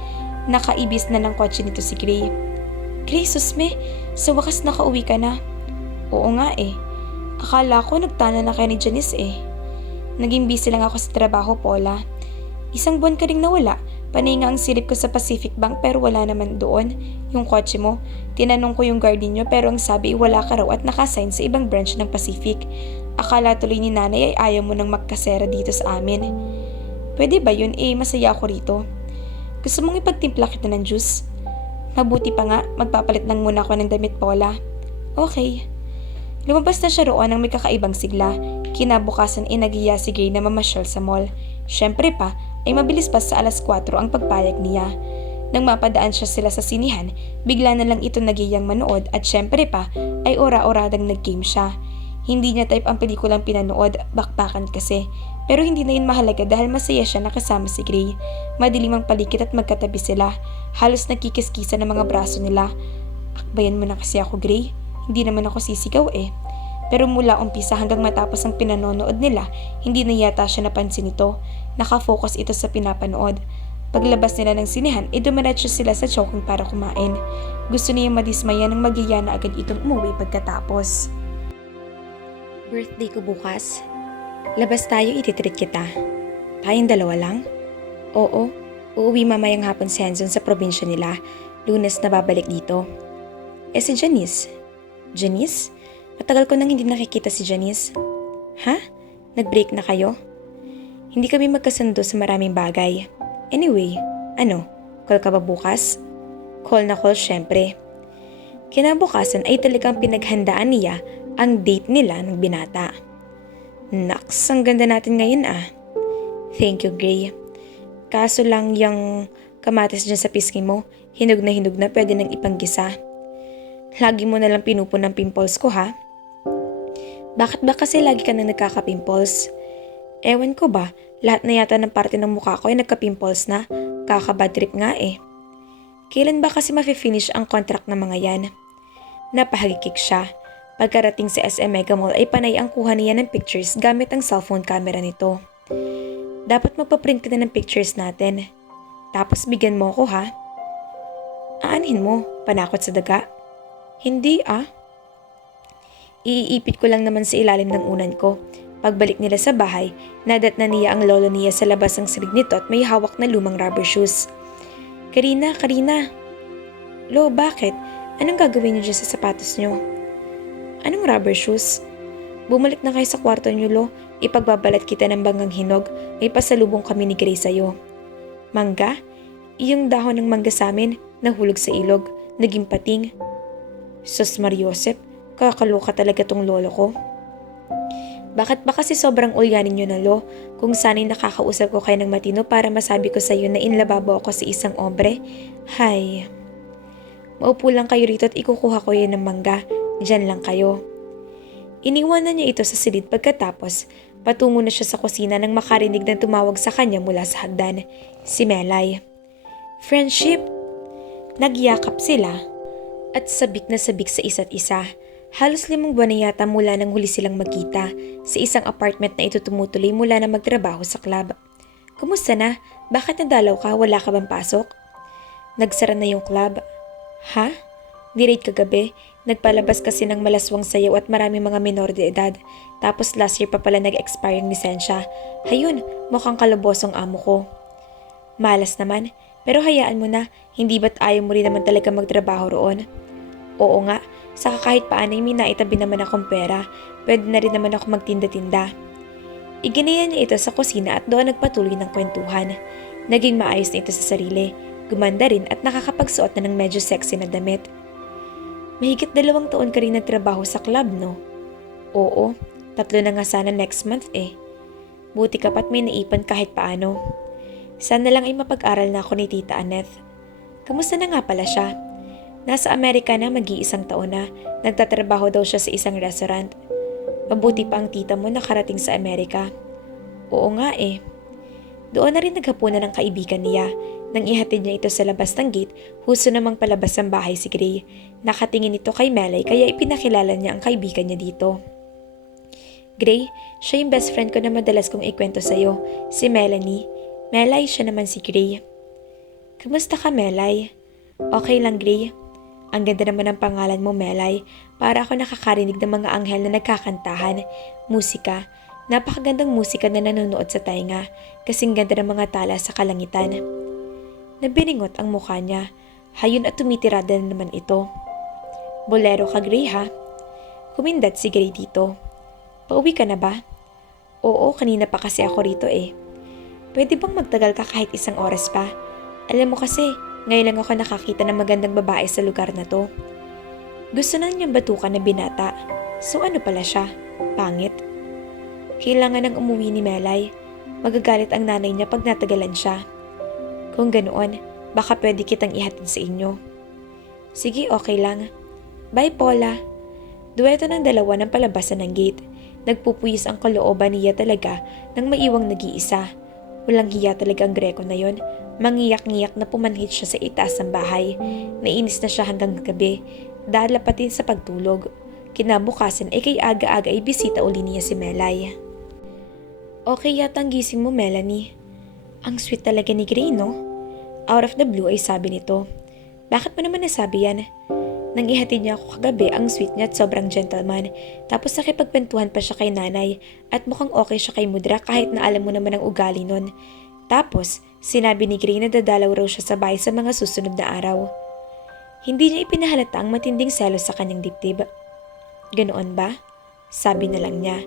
Nakaibis na ng kotse nito si Gray. Gray, susme, sa wakas nakauwi ka na. Oo nga eh. Akala ko nagtana na kayo ni Janice eh. Naging busy lang ako sa trabaho, Paula. 1 buwan ka ring nawala. Panay nga ang silip ko sa Pacific Bank pero wala naman doon. Yung kotse mo. Tinanong ko yung guard niyo pero ang sabi wala ka raw at nakasign sa ibang branch ng Pacific. Akala tuloy ni nanay ay ayaw mo nang magkasera dito sa amin. Pwede ba yun eh, masaya ako rito. Gusto mong ipagtimpla kita ng juice? Mabuti pa nga, magpapalit lang muna ako ng damit, Paula. Okay. Lumabas na siya roon ng may kakaibang sigla. Kinabukasan ay nagiya si Gray na mamasyal sa mall. Siyempre pa, ay mabilis pa sa 4:00 ang pagpayag niya. Nang mapadaan siya sila sa sinihan, bigla na lang ito nagiyang manood at siyempre pa, ay ora-oradang nag-game siya. Hindi niya type ang pelikulang pinanood, bakbakan kasi. Pero hindi na yun mahalaga dahil masaya siya nakasama si Gray. Madilim ang paligid at magkatabi sila. Halos nagkikiskisa ng mga braso nila. Akbayan mo na kasi ako, Gray. Hindi naman ako sisigaw eh. Pero mula umpisa hanggang matapos ang pinanonood nila, hindi na yata siya napansin ito. Nakafocus ito sa pinapanood. Paglabas nila ng sinihan, dumiretso sila sa choking para kumain. Gusto niya madismaya nang magiya na agad itong umuwi pagkatapos. Birthday ko bukas. Labas tayo, ititreat kita. Tayong 2 lang? Oo, uuwi mamayang hapon si Hanson sa probinsya nila. Lunes na babalik dito. Si Janice? Janice? Matagal ko nang hindi nakikita si Janice. Ha? Nag-break na kayo? Hindi kami magkasundo sa maraming bagay. Anyway, Ano, call ka ba bukas? Call na call syempre. Kinabukasan ay talagang pinaghandaan niya ang date nila ng binata. Naks, ang ganda natin ngayon ah. Thank you, Gray. Kaso lang yung kamatis dyan sa pisngi mo, hinog na pwede nang ipanggisa. Lagi mo nalang pinupon ng pimples ko ha? Bakit ba kasi lagi ka nang nagkaka-pimples? Ewan ko ba, lahat na yata ng parte ng mukha ko ay nagka-pimples na, kaka-bad trip nga eh. Kailan ba kasi mafe-finish ang contract ng mga yan? Napahagikik siya. Pagkarating sa SM Mega Mall ay panay ang kuha niya ng pictures gamit ang cellphone camera nito. Dapat magpaprint ka na ng pictures natin. Tapos bigyan mo ako ha? Aanhin mo, panakot sa daga? Hindi ah. Iipit ko lang naman sa ilalim ng unan ko. Pagbalik nila sa bahay, nadat na niya ang lolo niya sa labas ng silig nito at may hawak na lumang rubber shoes. Karina! Lo, bakit? Anong gagawin niyo dyan sa sapatos niyo? Anong rubber shoes? Bumalik na kayo sa kwarto niyo, Lo. Ipagbabalat kita ng banggang hinog. May pasalubong kami ni Gray sa'yo. Mangga? Iyong dahon ng mangga sa amin, nahulog sa ilog, naging pating. Sus Mariosep, kakaloka talaga tong lolo ko. Bakit ba kasi sobrang ulyanin niyo na, Lo? Kung sana'y nakakausap ko kayo ng matino para masabi ko sa'yo na inlababo ako sa isang obre? Hay. Maupo lang kayo rito at ikukuha ko yan ng mangga. Diyan lang kayo. Iniwanan niya ito sa silid pagkatapos, patungo na siya sa kusina nang makarinig ng tumawag sa kanya mula sa hagdan, si Melay. Friendship! Nagyakap sila at sabik na sabik sa isa't isa. Halos 5 buwan na yata mula nang huli silang magkita sa isang apartment na ito tumutuloy mula na magtrabaho sa club. Kumusta na? Bakit nadalaw ka? Wala ka bang pasok? Nagsara na yung club. Ha? Ni-raid kagabi? Nagpalabas kasi ng malaswang sayaw at maraming mga minor de edad. Tapos last year pa pala nag-expire yung lisensya. Hayun, mukhang kalabosong amo ko. Malas naman, pero hayaan mo na, hindi ba't ayaw mo rin naman talaga magtrabaho roon? Oo nga, saka kahit paano may naitabi naman akong pera, pwede na rin naman ako magtinda-tinda. Iginaya niya ito sa kusina at doon nagpatuloy ng kwentuhan. Naging maayos na ito sa sarili, gumanda rin at nakakapagsuot na ng medyo sexy na damit. Mahigit 2 taon ka rin nagtrabaho sa club, no? Oo, 3 na nga sana next month eh. Buti ka pa't may naipan kahit paano. Sana lang ay mapag-aral na ako ni Tita Annette. Kamusta na nga pala siya? Nasa Amerika na mag-iisang taon na, nagtatrabaho daw siya sa isang restaurant. Mabuti pa ang tita mo nakarating sa Amerika. Oo nga eh. Doon na rin naghapunan ng kaibigan niya. Nang ihatid niya ito sa labas ng gate, husto namang palabas ng bahay si Gray. Nakatingin ito kay Melay kaya ipinakilala niya ang kaibigan niya dito. Gray, siya yung best friend ko na madalas kong ikwento sa'yo, si Melanie. Melay, siya naman si Gray. Kamusta ka, Melay? Okay lang, Gray. Ang ganda naman ng pangalan mo, Melay. Para ako nakakarinig ng mga anghel na nagkakantahan, musika. Napakagandang musika na nanonood sa tainga, kasing ganda ng mga tala sa kalangitan. Nabiringot ang mukha niya. Hayun at tumitirada na naman ito. Bolero ka, Gray, ha? Kumindat si Gray dito. Pauwi ka na ba? Oo, kanina pa kasi ako rito eh. Pwede bang magtagal ka kahit 1 oras pa? Alam mo kasi, ngayon lang ako nakakita ng magandang babae sa lugar na to. Gusto na niyang batukan na binata. So ano pala siya? Pangit? Kailangan nang umuwi ni Melay. Magagalit ang nanay niya pag natagalan siya. Kung ganoon, baka pwede kitang ihatid sa inyo. Sige, okay lang. Bye, Paula. Duweto ng dalawa ng palabasan ng gate. Nagpupuyos ang kalooban niya talaga nang maiwang nag-iisa. Walang hiya talaga ang Greco na yon. Mangiyak-ngiyak na pumanhid siya sa itaas ng bahay. Nainis na siya hanggang gabi. Dahil patin sa pagtulog. Kinabukasan ay kay aga-aga ay bisita uli niya si Melay. Okay yata ang gising mo, Melanie. Ang sweet talaga ni Gray, no? Out of the blue ay sabi nito. Bakit mo naman nasabi yan? Nang ihatid niya ako kagabi, ang sweet niya at sobrang gentleman. Tapos nakipagpentuhan pa siya kay nanay at mukhang okay siya kay Mudra kahit na alam mo naman ang ugali nun. Tapos, sinabi ni Gray na dadalaw raw siya sa bahay sa mga susunod na araw. Hindi niya ipinahalata ang matinding selos sa kanyang dibdib. Ganoon ba? Sabi na lang niya.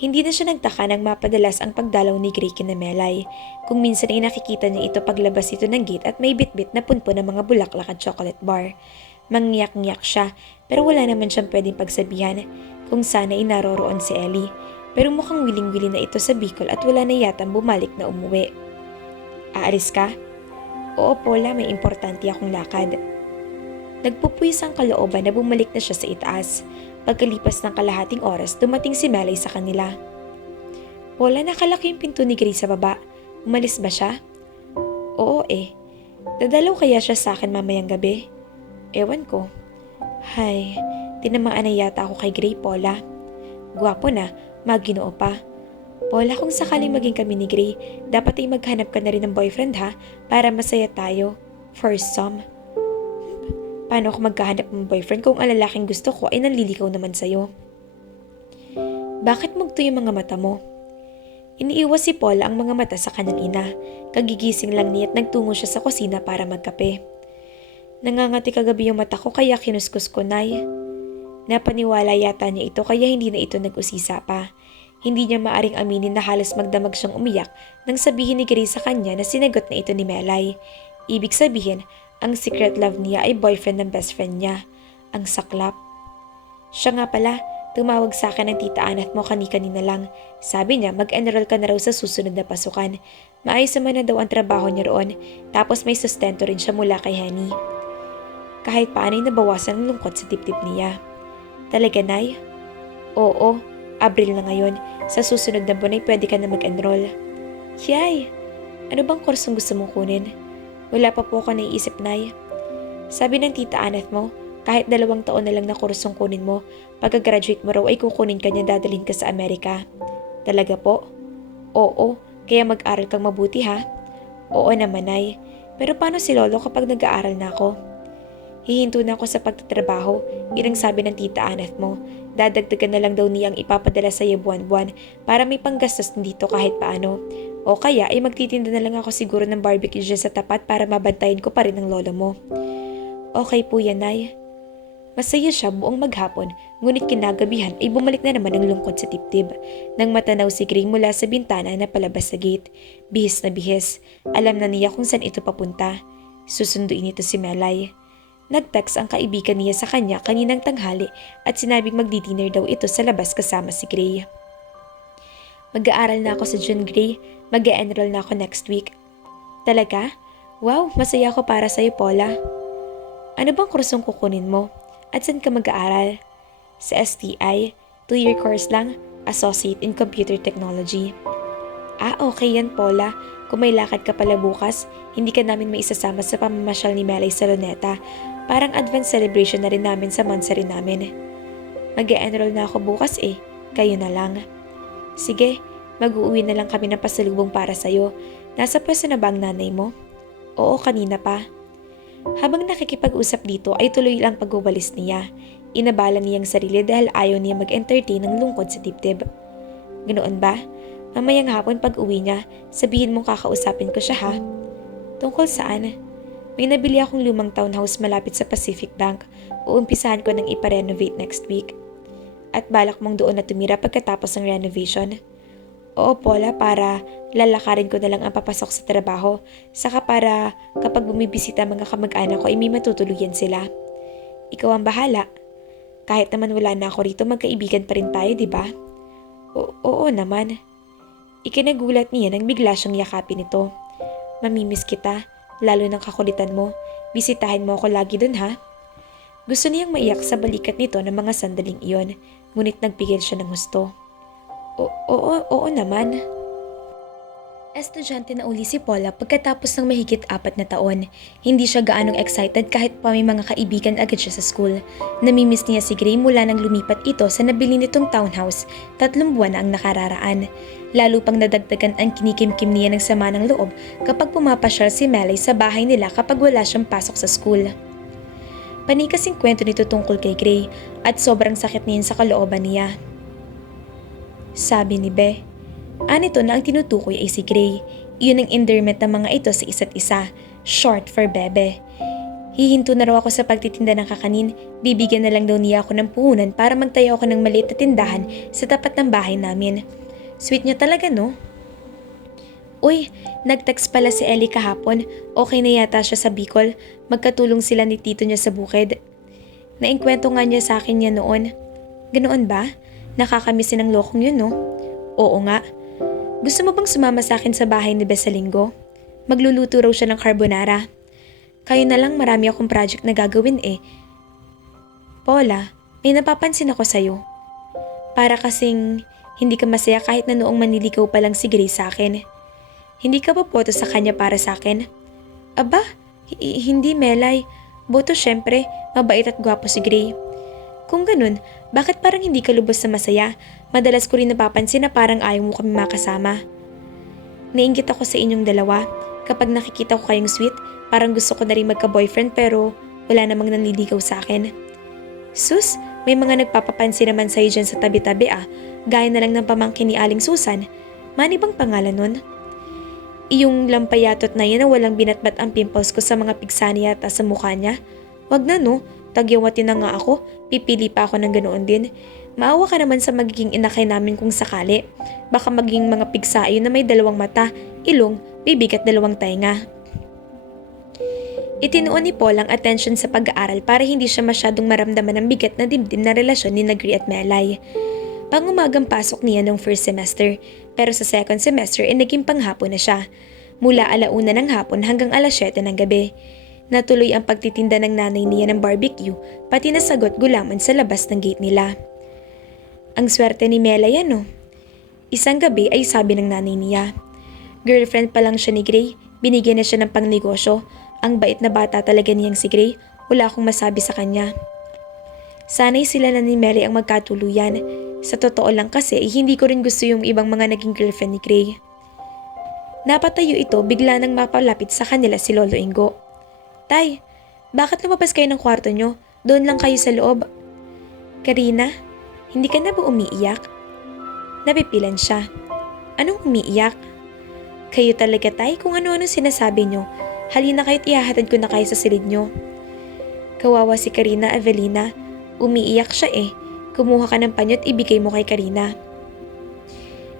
Hindi na siya nagtaka nang mapadalas ang pagdalaw ni Gray kina Melay. Kung minsan ay nakikita niya ito paglabas ito ng gate at may bitbit na punpon ng mga bulaklak at chocolate bar. Mangyak-ngyak siya pero wala naman siyang pwedeng pagsabihan kung sana ay naroroon si Ellie. Pero mukhang wiling-wili na ito sa Bicol at wala na yatang bumalik na umuwi. Aalis ka? Oo Paula, may importante akong lakad. Nagpupuwis ang kalooban na bumalik na siya sa itaas. Pagkalipas ng kalahating oras, dumating si Melay sa kanila. Paula, nakalaki yung pinto ni Gray sa baba. Umalis ba siya? Oo eh. Dadalaw kaya siya sa akin mamayang gabi? Ewan ko. Hay, tinamaan na yata ako kay Gray, Paula. Gwapo na, maginoo pa. Paula, kung sakaling maging kami ni Gray, dapat ay maghanap ka na rin ng boyfriend ha, para masaya tayo. For some. Paano ako magkahanap ng boyfriend kung ang lalaking gusto ko ay nanliligaw naman sa'yo? Bakit mugto yung mga mata mo? Iniiwas si Paula ang mga mata sa kanyang ina. Kagigising lang niya at nagtungo siya sa kusina para magkape. Nangangati kagabi yung mata ko kaya kinuskus ko, Nay. Napaniwala yata niya ito kaya hindi na ito nag-usisa pa. Hindi niya maaring aminin na halos magdamag siyang umiyak nang sabihin ni Gray sa kanya na sinagot na ito ni Melay. Ibig sabihin, ang secret love niya ay boyfriend ng best friend niya. Ang saklap. Siya nga pala, tumawag sa akin ng tita Anat mo kani-kanina lang. Sabi niya mag-enroll ka na raw sa susunod na pasukan. Maayos naman na daw ang trabaho niya roon. Tapos may sustento rin siya mula kay Henny. Kahit paano ay nabawasan ang lungkot sa tip-tip niya. Talaga, Nay? Oo, Abril na ngayon. Sa susunod na buwan ay pwede ka na mag-enroll. Yay! Ano bang kursong gusto mong kunin? Wala pa po ako naiisip, Nay. Sabi ng tita Anat mo, kahit 2 taon na lang na kursong kunin mo, pagka-graduate mo raw ay kukunin ka niya dadalhin ka sa Amerika. Talaga po? Oo, kaya mag-aral kang mabuti ha? Oo naman, Nay. Pero paano si Lolo kapag nag-aaral na ako? Hihinto na ako sa pagtatrabaho, yun ang sabi ng tita Anat mo. Dadagdagan na lang daw niyang ipapadala sa iyo buwan-buwan para may panggastos dito kahit paano. O kaya ay magtitinda na lang ako siguro ng barbecue dyan sa tapat para mabantayan ko pa rin ang lolo mo. Okay po yan, Nay. Masaya siya buong maghapon, ngunit kinagabihan ay bumalik na naman ang lungkot sa tiptib. Nang matanaw si Gray mula sa bintana na palabas sa gate. Bihis na bihis. Alam na niya kung saan ito papunta. Susunduin ito si Melay. Nag-text ang kaibigan niya sa kanya kaninang tanghali at sinabing magdi-dinner daw ito sa labas kasama si Gray. Mag-aaral na ako sa June, Gray. Mag-e-enroll na ako next week. Talaga? Wow, masaya ako para sa'yo, Paula. Ano bang kursong kukunin mo? At saan ka mag-aaral? Sa STI, 2-year course lang, Associate in Computer Technology. Ah, okay yan, Paula. Kung may lakad ka pala bukas, hindi ka namin maisasama sa pamamasyal ni Melay sa Luneta. Parang advance celebration na rin namin sa mansari namin. Mag-e-enroll na ako bukas eh. Kayo na lang. Sige, mag-uuwi na lang kami ng pasalubong para sa'yo. Nasa pwesto na ba ang nanay mo? Oo, kanina pa. Habang nakikipag-usap dito ay tuloy lang pagwawalis niya. Inabala niyang sarili dahil ayaw niya mag-entertain ng lungkot sa dibdib. Ganoon ba? Mamayang hapon pag uwi niya, sabihin mong kakausapin ko siya ha. Tungkol saan? May nabili akong lumang townhouse malapit sa Pacific Bank. Uumpisahan ko nang iparenovate next week. At balak mong doon na tumira pagkatapos ng renovation. Oo, Paula, para lalakarin ko na lang ang papasok sa trabaho. Saka para kapag bumibisita mga kamag-anak ko ay may matutuluyan sila. Ikaw ang bahala. Kahit naman wala na ako rito, magkaibigan pa rin tayo, di ba? Oo naman. Ikinagulat niya nang bigla siyang yakapin ito. Mamimiss kita, lalo ng kakulitan mo. Bisitahin mo ako lagi dun ha. Gusto niyang maiyak sa balikat nito ng mga sandaling iyon, ngunit nagpigil siya ng husto. Oo naman. Estudyante na uli si Paula pagkatapos ng mahigit 4 na taon. Hindi siya gaanong excited kahit pa may mga kaibigan agad siya sa school. Namimiss niya si Gray mula nang lumipat ito sa nabili nitong townhouse, 3 buwan na ang nakararaan. Lalo pang nadagdagan ang kinikimkim niya ng sama ng loob kapag pumapasyal si Melay sa bahay nila kapag wala siyang pasok sa school. Panikasing kwento nito tungkol kay Gray at sobrang sakit niya sa kalooban niya. Sabi ni Be, anito na ang tinutukoy ay si Gray. Iyon ang endearment ng mga ito sa isa't isa, short for Bebe. Hihinto na raw ako sa pagtitinda ng kakanin. Bibigyan na lang daw niya ako ng puhunan para magtayo ako ng maliit na tindahan sa tapat ng bahay namin. Sweet niya talaga, no? Uy, nag-text pala si Ellie kahapon. Okay na yata siya sa Bicol. Magkatulong sila ni tito niya sa bukid. Naengkwento nga niya sa akin niya noon. Ganoon ba? Nakakamisin ng lokong yun, no? Oo nga. Gusto mo bang sumama sa akin sa bahay ni Bes sa linggo? Magluluto raw siya ng carbonara. Kayo na lang, marami akong project na gagawin eh. Paula, may napapansin ako sa'yo. Para kasing hindi ka masaya kahit na noong maniligaw pa lang si Grace sa akin. Hindi ka ba boto sa kanya para sa akin? Aba, hindi Melay. Boto syempre, mabait at gwapo si Gray. Kung ganun, bakit parang hindi ka lubos na masaya? Madalas ko rin napapansin na parang ayaw mo kami makasama. Nainggit ako sa inyong dalawa. Kapag nakikita ko kayong sweet, parang gusto ko na rin magka-boyfriend pero wala namang nanliligaw sa akin. Sus, may mga nagpapapansin naman sa'yo dyan sa tabi-tabi ah. Gaya na lang ng pamangkin ni Aling Susan. Mani bang pangalan nun? Iyong lampayatot na yan na walang binatbat ang pimples ko sa mga pigsani yata sa mukha niya. Wag na no, tagyawatin na nga ako, pipili pa ako ng ganoon din. Maawa ka naman sa magiging inakay namin kung sakali. Baka maging mga pigsayo na may dalawang mata, ilong, bibig at dalawang tainga. Itinuon ni Paul ang atensyon sa pag-aaral para hindi siya masyadong maramdaman ng bigat na dibdib na relasyon ni Gray at Melay. Pangumagang pasok niya noong first semester, pero sa second semester ay naging panghapon na siya. Mula 1:00 ng hapon hanggang 7:00 ng gabi. Natuloy ang pagtitinda ng nanay niya ng barbecue, pati nasagot gulaman sa labas ng gate nila. Ang swerte ni Melay ano? Isang gabi ay sabi ng nanay niya. Girlfriend pa lang siya ni Gray, binigyan na siya ng pangnegosyo. Ang bait na bata talaga niyang si Gray, wala akong masabi sa kanya. Sana'y sila na ni Melay ang magkatuluyan. Sa totoo lang kasi, hindi ko rin gusto yung ibang mga naging girlfriend ni Gray. Napatayo ito bigla nang mapalapit sa kanila si Lolo Ingo. Tay, bakit lumabas kayo ng kwarto nyo? Doon lang kayo sa loob. Karina, hindi ka na ba umiiyak? Napipilan siya. Anong umiiyak? Kayo talaga tay kung ano-ano sinasabi nyo. Halina kayo't ihahatid ko na kayo sa silid nyo. Kawawa si Karina Avelina. Umiiyak siya eh. Kumuha ka ng panyo at ibigay mo kay Karina.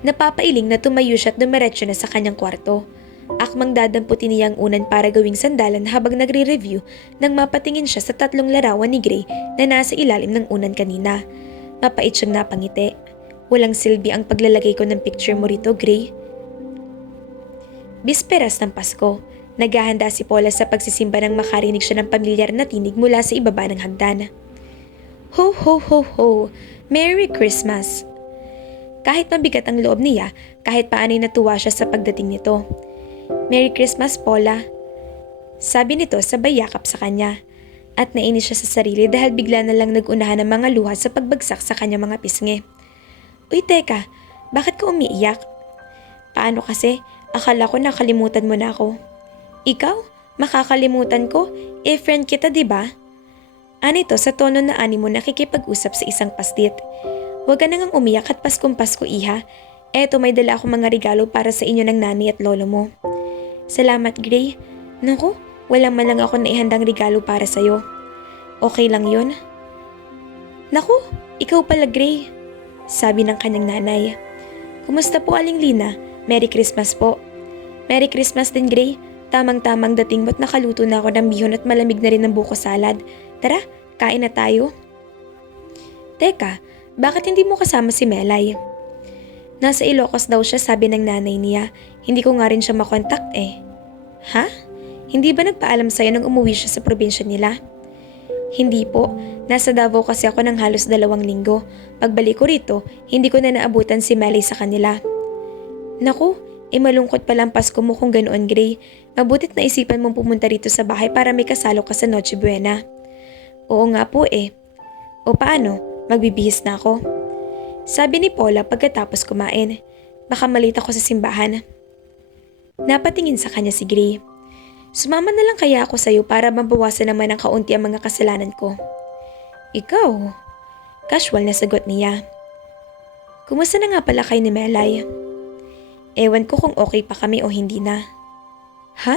Napapailing na tumayo siya at dumiretso na sa kanyang kwarto. Akmang dadamputin niya ang unan para gawing sandalan habang nagre-review nang mapatingin siya sa 3 larawan ni Gray na nasa ilalim ng unan kanina. Mapait siyang napangiti. Walang silbi ang paglalagay ko ng picture mo rito, Gray. Bisperas ng Pasko. Naghahanda si Paula sa pagsisimba nang makarinig siya ng pamilyar na tinig mula sa ibaba ng hagdan. Ho ho ho ho! Merry Christmas! Kahit mabigat ang loob niya, kahit paano'y natuwa siya sa pagdating nito. Merry Christmas, Paula! Sabi nito sabay yakap sa kanya. At nainis siya sa sarili dahil bigla na lang nag-unahan ng mga luha sa pagbagsak sa kanyang mga pisngi. Uy teka, bakit ka umiiyak? Paano kasi? Akala ko nakalimutan mo na ako. Ikaw? Makakalimutan ko? Friend kita, diba? Anito sa tono na animo nakikipag-usap sa isang pastit. Huwag ka nang umiyak at Paskong Pasko, iha. Eto, may dala akong mga regalo para sa inyo ng nanay at lolo mo. Salamat, Gray. Naku, walang man lang ako naihandang regalo para sa'yo. Okay lang yun? Naku, ikaw pala, Gray. Sabi ng kanyang nanay. Kumusta po, Aling Lina? Merry Christmas po. Merry Christmas din, Gray. Tamang-tamang dating mo't nakaluto na ako ng bihon at malamig na rin ng buko salad. Tara, kain na tayo. Teka, bakit hindi mo kasama si Melay? Nasa Ilocos daw siya, sabi ng nanay niya. Hindi ko nga rin siya makontak eh. Ha? Hindi ba nagpaalam sa'yo nang umuwi siya sa probinsya nila? Hindi po. Nasa Davao kasi ako ng halos 2 linggo. Pagbalik ko rito, hindi ko na naabutan si Melay sa kanila. Naku, malungkot pala ang Pasko mo kung ganoon, Gray. Mabutit na isipan mong pumunta rito sa bahay para may kasalo ka sa Noche Buena. Oo nga po eh. O paano? Magbibihis na ako. Sabi ni Paula pagkatapos kumain. Baka malita ko sa simbahan. Napatingin sa kanya si Gray. Sumama na lang kaya ako sa'yo para mabawasan naman ng kaunti ang mga kasalanan ko. Ikaw? Casual na sagot niya. Kumusta na nga pala kay ni Melay? Ewan ko kung okay pa kami o hindi na. Ha?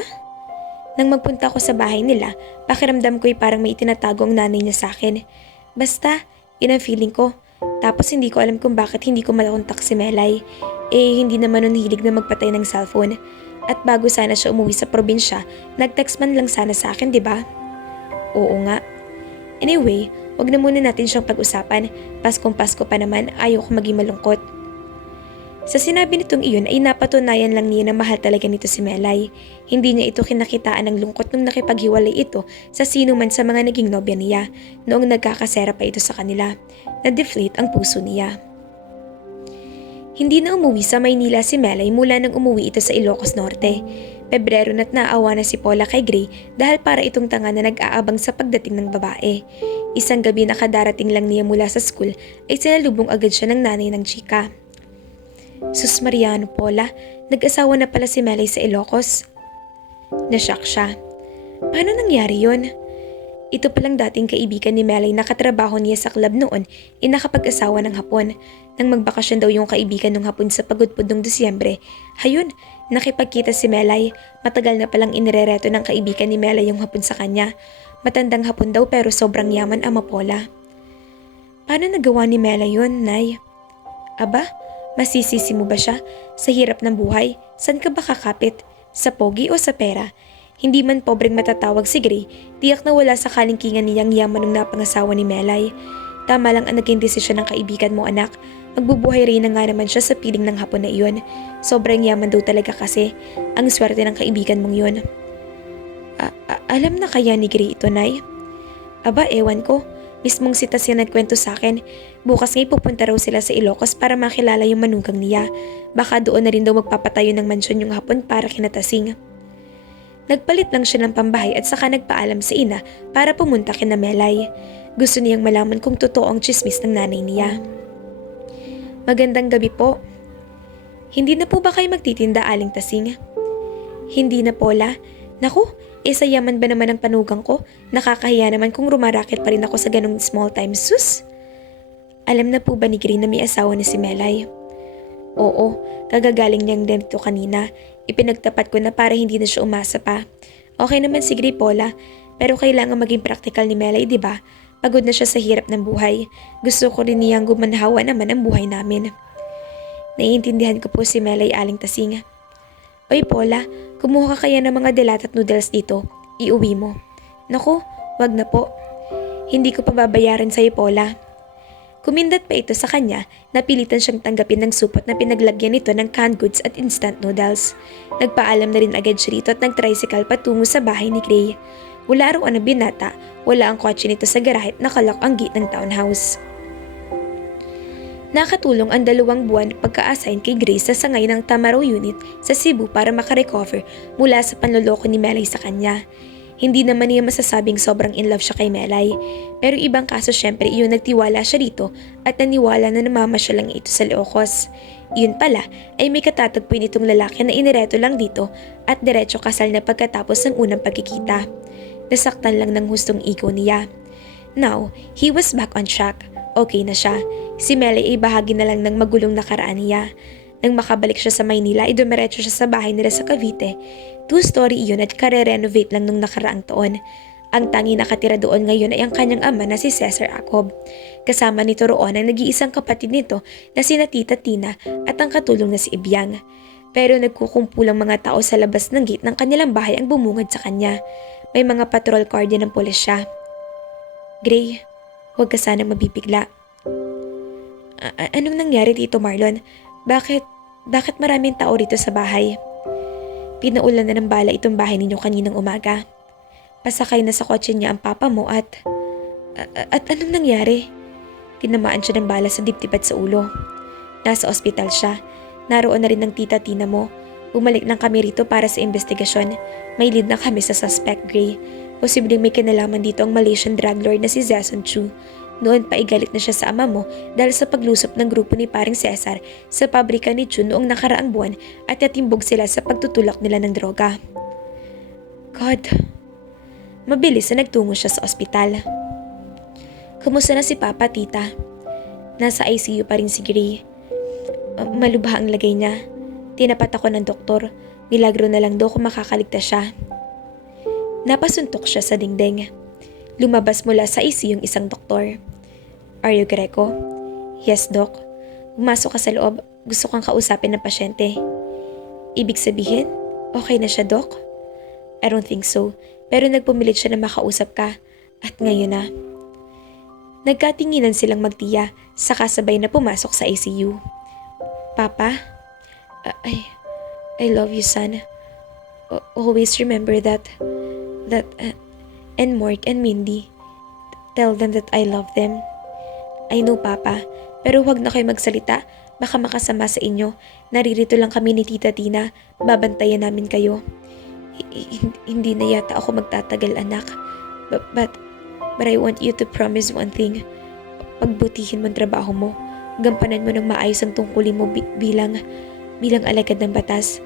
Nang magpunta ako sa bahay nila, pakiramdam ko'y parang may itinatago ang nanay niya sa akin. Basta, yun ang feeling ko. Tapos hindi ko alam kung bakit hindi ko makontak si Melay. Hindi naman nun hilig na magpatay ng cellphone. At bago sana siya umuwi sa probinsya, nag-text man lang sana sa akin, di ba? Oo nga. Anyway, wag na muna natin siyang pag-usapan. Paskong Pasko pa naman, ayaw ko maging malungkot. Sa sinabi nitong iyon ay napatunayan lang niya na mahal talaga nito si Melay. Hindi niya ito kinakitaan ng lungkot nung nakipaghiwalay ito sa sino man sa mga naging nobya niya noong nagkakasera pa ito sa kanila. Na-deflate ang puso niya. Hindi na umuwi sa Maynila si Melay mula nang umuwi ito sa Ilocos Norte. Pebrero na't naawa na si Paula kay Gray dahil para itong tanga na nag-aabang sa pagdating ng babae. Isang gabi na kadarating lang niya mula sa school ay sinalubong agad siya ng nanay ng chika. Sus Mariano, Paula, nag-asawa na pala si Melay sa Ilocos. Nashock siya. Paano nangyari yun? Ito palang dating kaibigan ni Melay na katrabaho niya sa club noon ay nakapag-asawa ng hapon. Nang magbakasyon daw yung kaibigan ng hapon sa pagudpud ng Disyembre, hayun, nakipagkita si Melay. Matagal na palang inirereto ng kaibigan ni Melay yung hapon sa kanya. Matandang hapon daw pero sobrang yaman ama Paula. Paano nagawa ni Melay yun, Nay? Aba, masisisi mo ba siya? Sa hirap ng buhay, saan ka ba kakapit? Sa pogi o sa pera? Hindi man pobreng matatawag si Gray, tiyak na wala sa kalingkingan niyang yaman ng napangasawa ni Melay. Tama lang ang naging desisyon ng kaibigan mo, anak. Magbubuhay rin na nga naman siya sa piling ng hapon na iyon. Sobrang yaman daw talaga kasi. Ang swerte ng kaibigan mong yun. Alam na kaya ni Gray ito, Nay? Aba, ewan ko. Mismong si Tas yung nagkwento sa akin. Bukas nga'y pupunta raw sila sa Ilocos para makilala yung manugang niya. Baka doon na rin daw magpapatayo ng mansyon yung hapon para kinatasing. Nagpalit lang siya ng pambahay at saka nagpaalam sa ina para pumunta kina Melay. Gusto niyang malaman kung totoo ang chismis ng nanay niya. Magandang gabi po. Hindi na po ba kayo magtitinda, Aling Tasing? Hindi na, Paula. Naku, sa yaman ba naman ang panugang ko? Nakakahiya naman kung rumaraket pa rin ako sa ganong small time sus. Alam na po ba ni Gray na may asawa na si Melay? Oo, kagagaling niyang dito kanina. Ipinagtapat ko na para hindi na siya umasa pa. Okay naman si Gray, Paula, pero kailangan maging practical ni Melay, di ba? Pagod na siya sa hirap ng buhay. Gusto ko rin niyang gumanhawa naman ang buhay namin. Naiintindihan ko po si Melay, Aling Tasing. Oy, Paula, kumuha ka kaya ng mga delat at noodles dito. Iuwi mo. Naku, wag na po. Hindi ko pa babayaran sa'yo, Paula. Kumindat pa ito sa kanya, napilitan siyang tanggapin ng supot na pinaglagyan nito ng canned goods at instant noodles. Nagpaalam na rin agad siya rito at nag-tricycle patungo sa bahay ni Gray. Wala raw ang binata, wala ang kotse nito sa garahe at nakalak ang gate ng townhouse. Nakatulong ang 2 buwan pagka-assign kay Gray sa sangay ng Tamaraw unit sa Cebu para makarecover mula sa panloloko ni Melay sa kanya. Hindi naman niya masasabing sobrang in love siya kay Melay. Pero ibang kaso syempre iyon nagtiwala siya rito at naniwala na namamasya lang ito sa Ilocos. Iyon pala ay may katatagpuin itong lalaki na inireto lang dito at diretso kasal na pagkatapos ng unang pagkikita. Nasaktan lang ng hustong ego niya. Now, he was back on track. Okay na siya. Si Melay ay bahagi na lang ng magulong nakaraan niya. Nang makabalik siya sa Maynila, idumiretso siya sa bahay nila sa Cavite. 2-story iyon at kare-renovate lang nung nakaraang taon. Ang tangi nakatira doon ngayon ay ang kanyang ama na si Cesar Acob. Kasama nito roon ang nag-iisang kapatid nito na sina Tita Tina at ang katulong na si Ibyang. Pero nagkukumpulang mga tao sa labas ng gate ng kanilang bahay ang bumungad sa kanya. May mga patrol car din ng pulisya. Gray, huwag ka sana mabibigla. Anong nangyari dito, Marlon? Bakit maraming tao rito sa bahay? Pinaulan na ng bala itong bahay ninyo kaninang umaga. Pasakay na sa kotse niya ang papa mo at anong nangyari? Tinamaan siya ng bala sa dibdib at sa ulo. Nasa ospital siya. Naroon na rin ng tita Tina mo. Bumalik lang kami rito para sa investigasyon. May lead na kami sa suspect, Gray. Posibleng may kinalaman dito ang Malaysian drug lord na si Zeson Chu. Noon pa igalit na siya sa ama mo dahil sa paglusop ng grupo ni paring Cesar sa pabrika ni Chu noong nakaraang buwan at yatimbog sila sa pagtutulak nila ng droga. God. Mabilis na nagtungo siya sa ospital. Kumusta na si Papa, Tita? Nasa ICU pa rin si Gray. Malubha ang lagay niya. Tinapat ako ng doktor. Milagro na lang daw kung makakaligtas siya. Napasuntok siya sa dingding. Lumabas mula sa ICU yung isang doktor. "Are you Greco?" "Yes, Doc." "Pumasok ka sa loob. Gusto kang kausapin ng pasyente." "Ibig sabihin, okay na siya, Doc?" "I don't think so. Pero nagpumilit siya na makausap ka. At ngayon na." Nagkatinginan silang magtiya, saka sabay na pumasok sa ICU. "Papa? I love you, son. Always remember that, and Mork and Mindy. Tell them that I love them." "I know, Papa. Pero huwag na kayo magsalita. Baka makasama sa inyo. Naririto lang kami ni Tita Tina. Babantayan namin kayo." Hindi na yata ako magtatagal, anak. But I want you to promise one thing. Pagbutihin mo ang trabaho mo. Gampanan mo ng maayos ang tungkulin mo bilang alagad ng batas.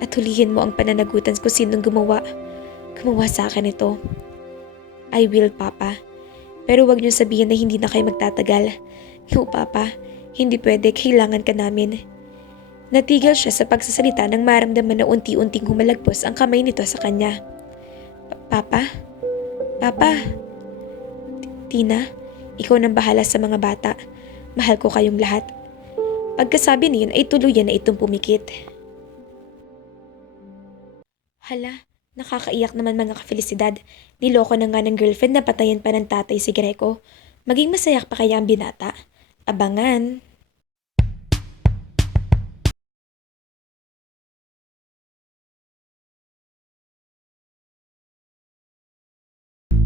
At hulihin mo ang pananagutan kung sinong gumawa sa akin ito. "I will, Papa. Pero wag niyo sabihin na hindi na kayo magtatagal." "No, Papa. Hindi pwede. Kailangan ka namin." Natigil siya sa pagsasalita nang maramdaman na unti-unting humalagpos ang kamay nito sa kanya. Papa? Papa? Tina, ikaw nang bahala sa mga bata. Mahal ko kayong lahat." Pagkasabi niyon ay tuluyan na itong pumikit. Hala, nakakaiyak naman mga kafelisidad. Niloko na nga ng girlfriend na patayin pa ng tatay si Greco. Maging masaya pa kaya ang binata? Abangan!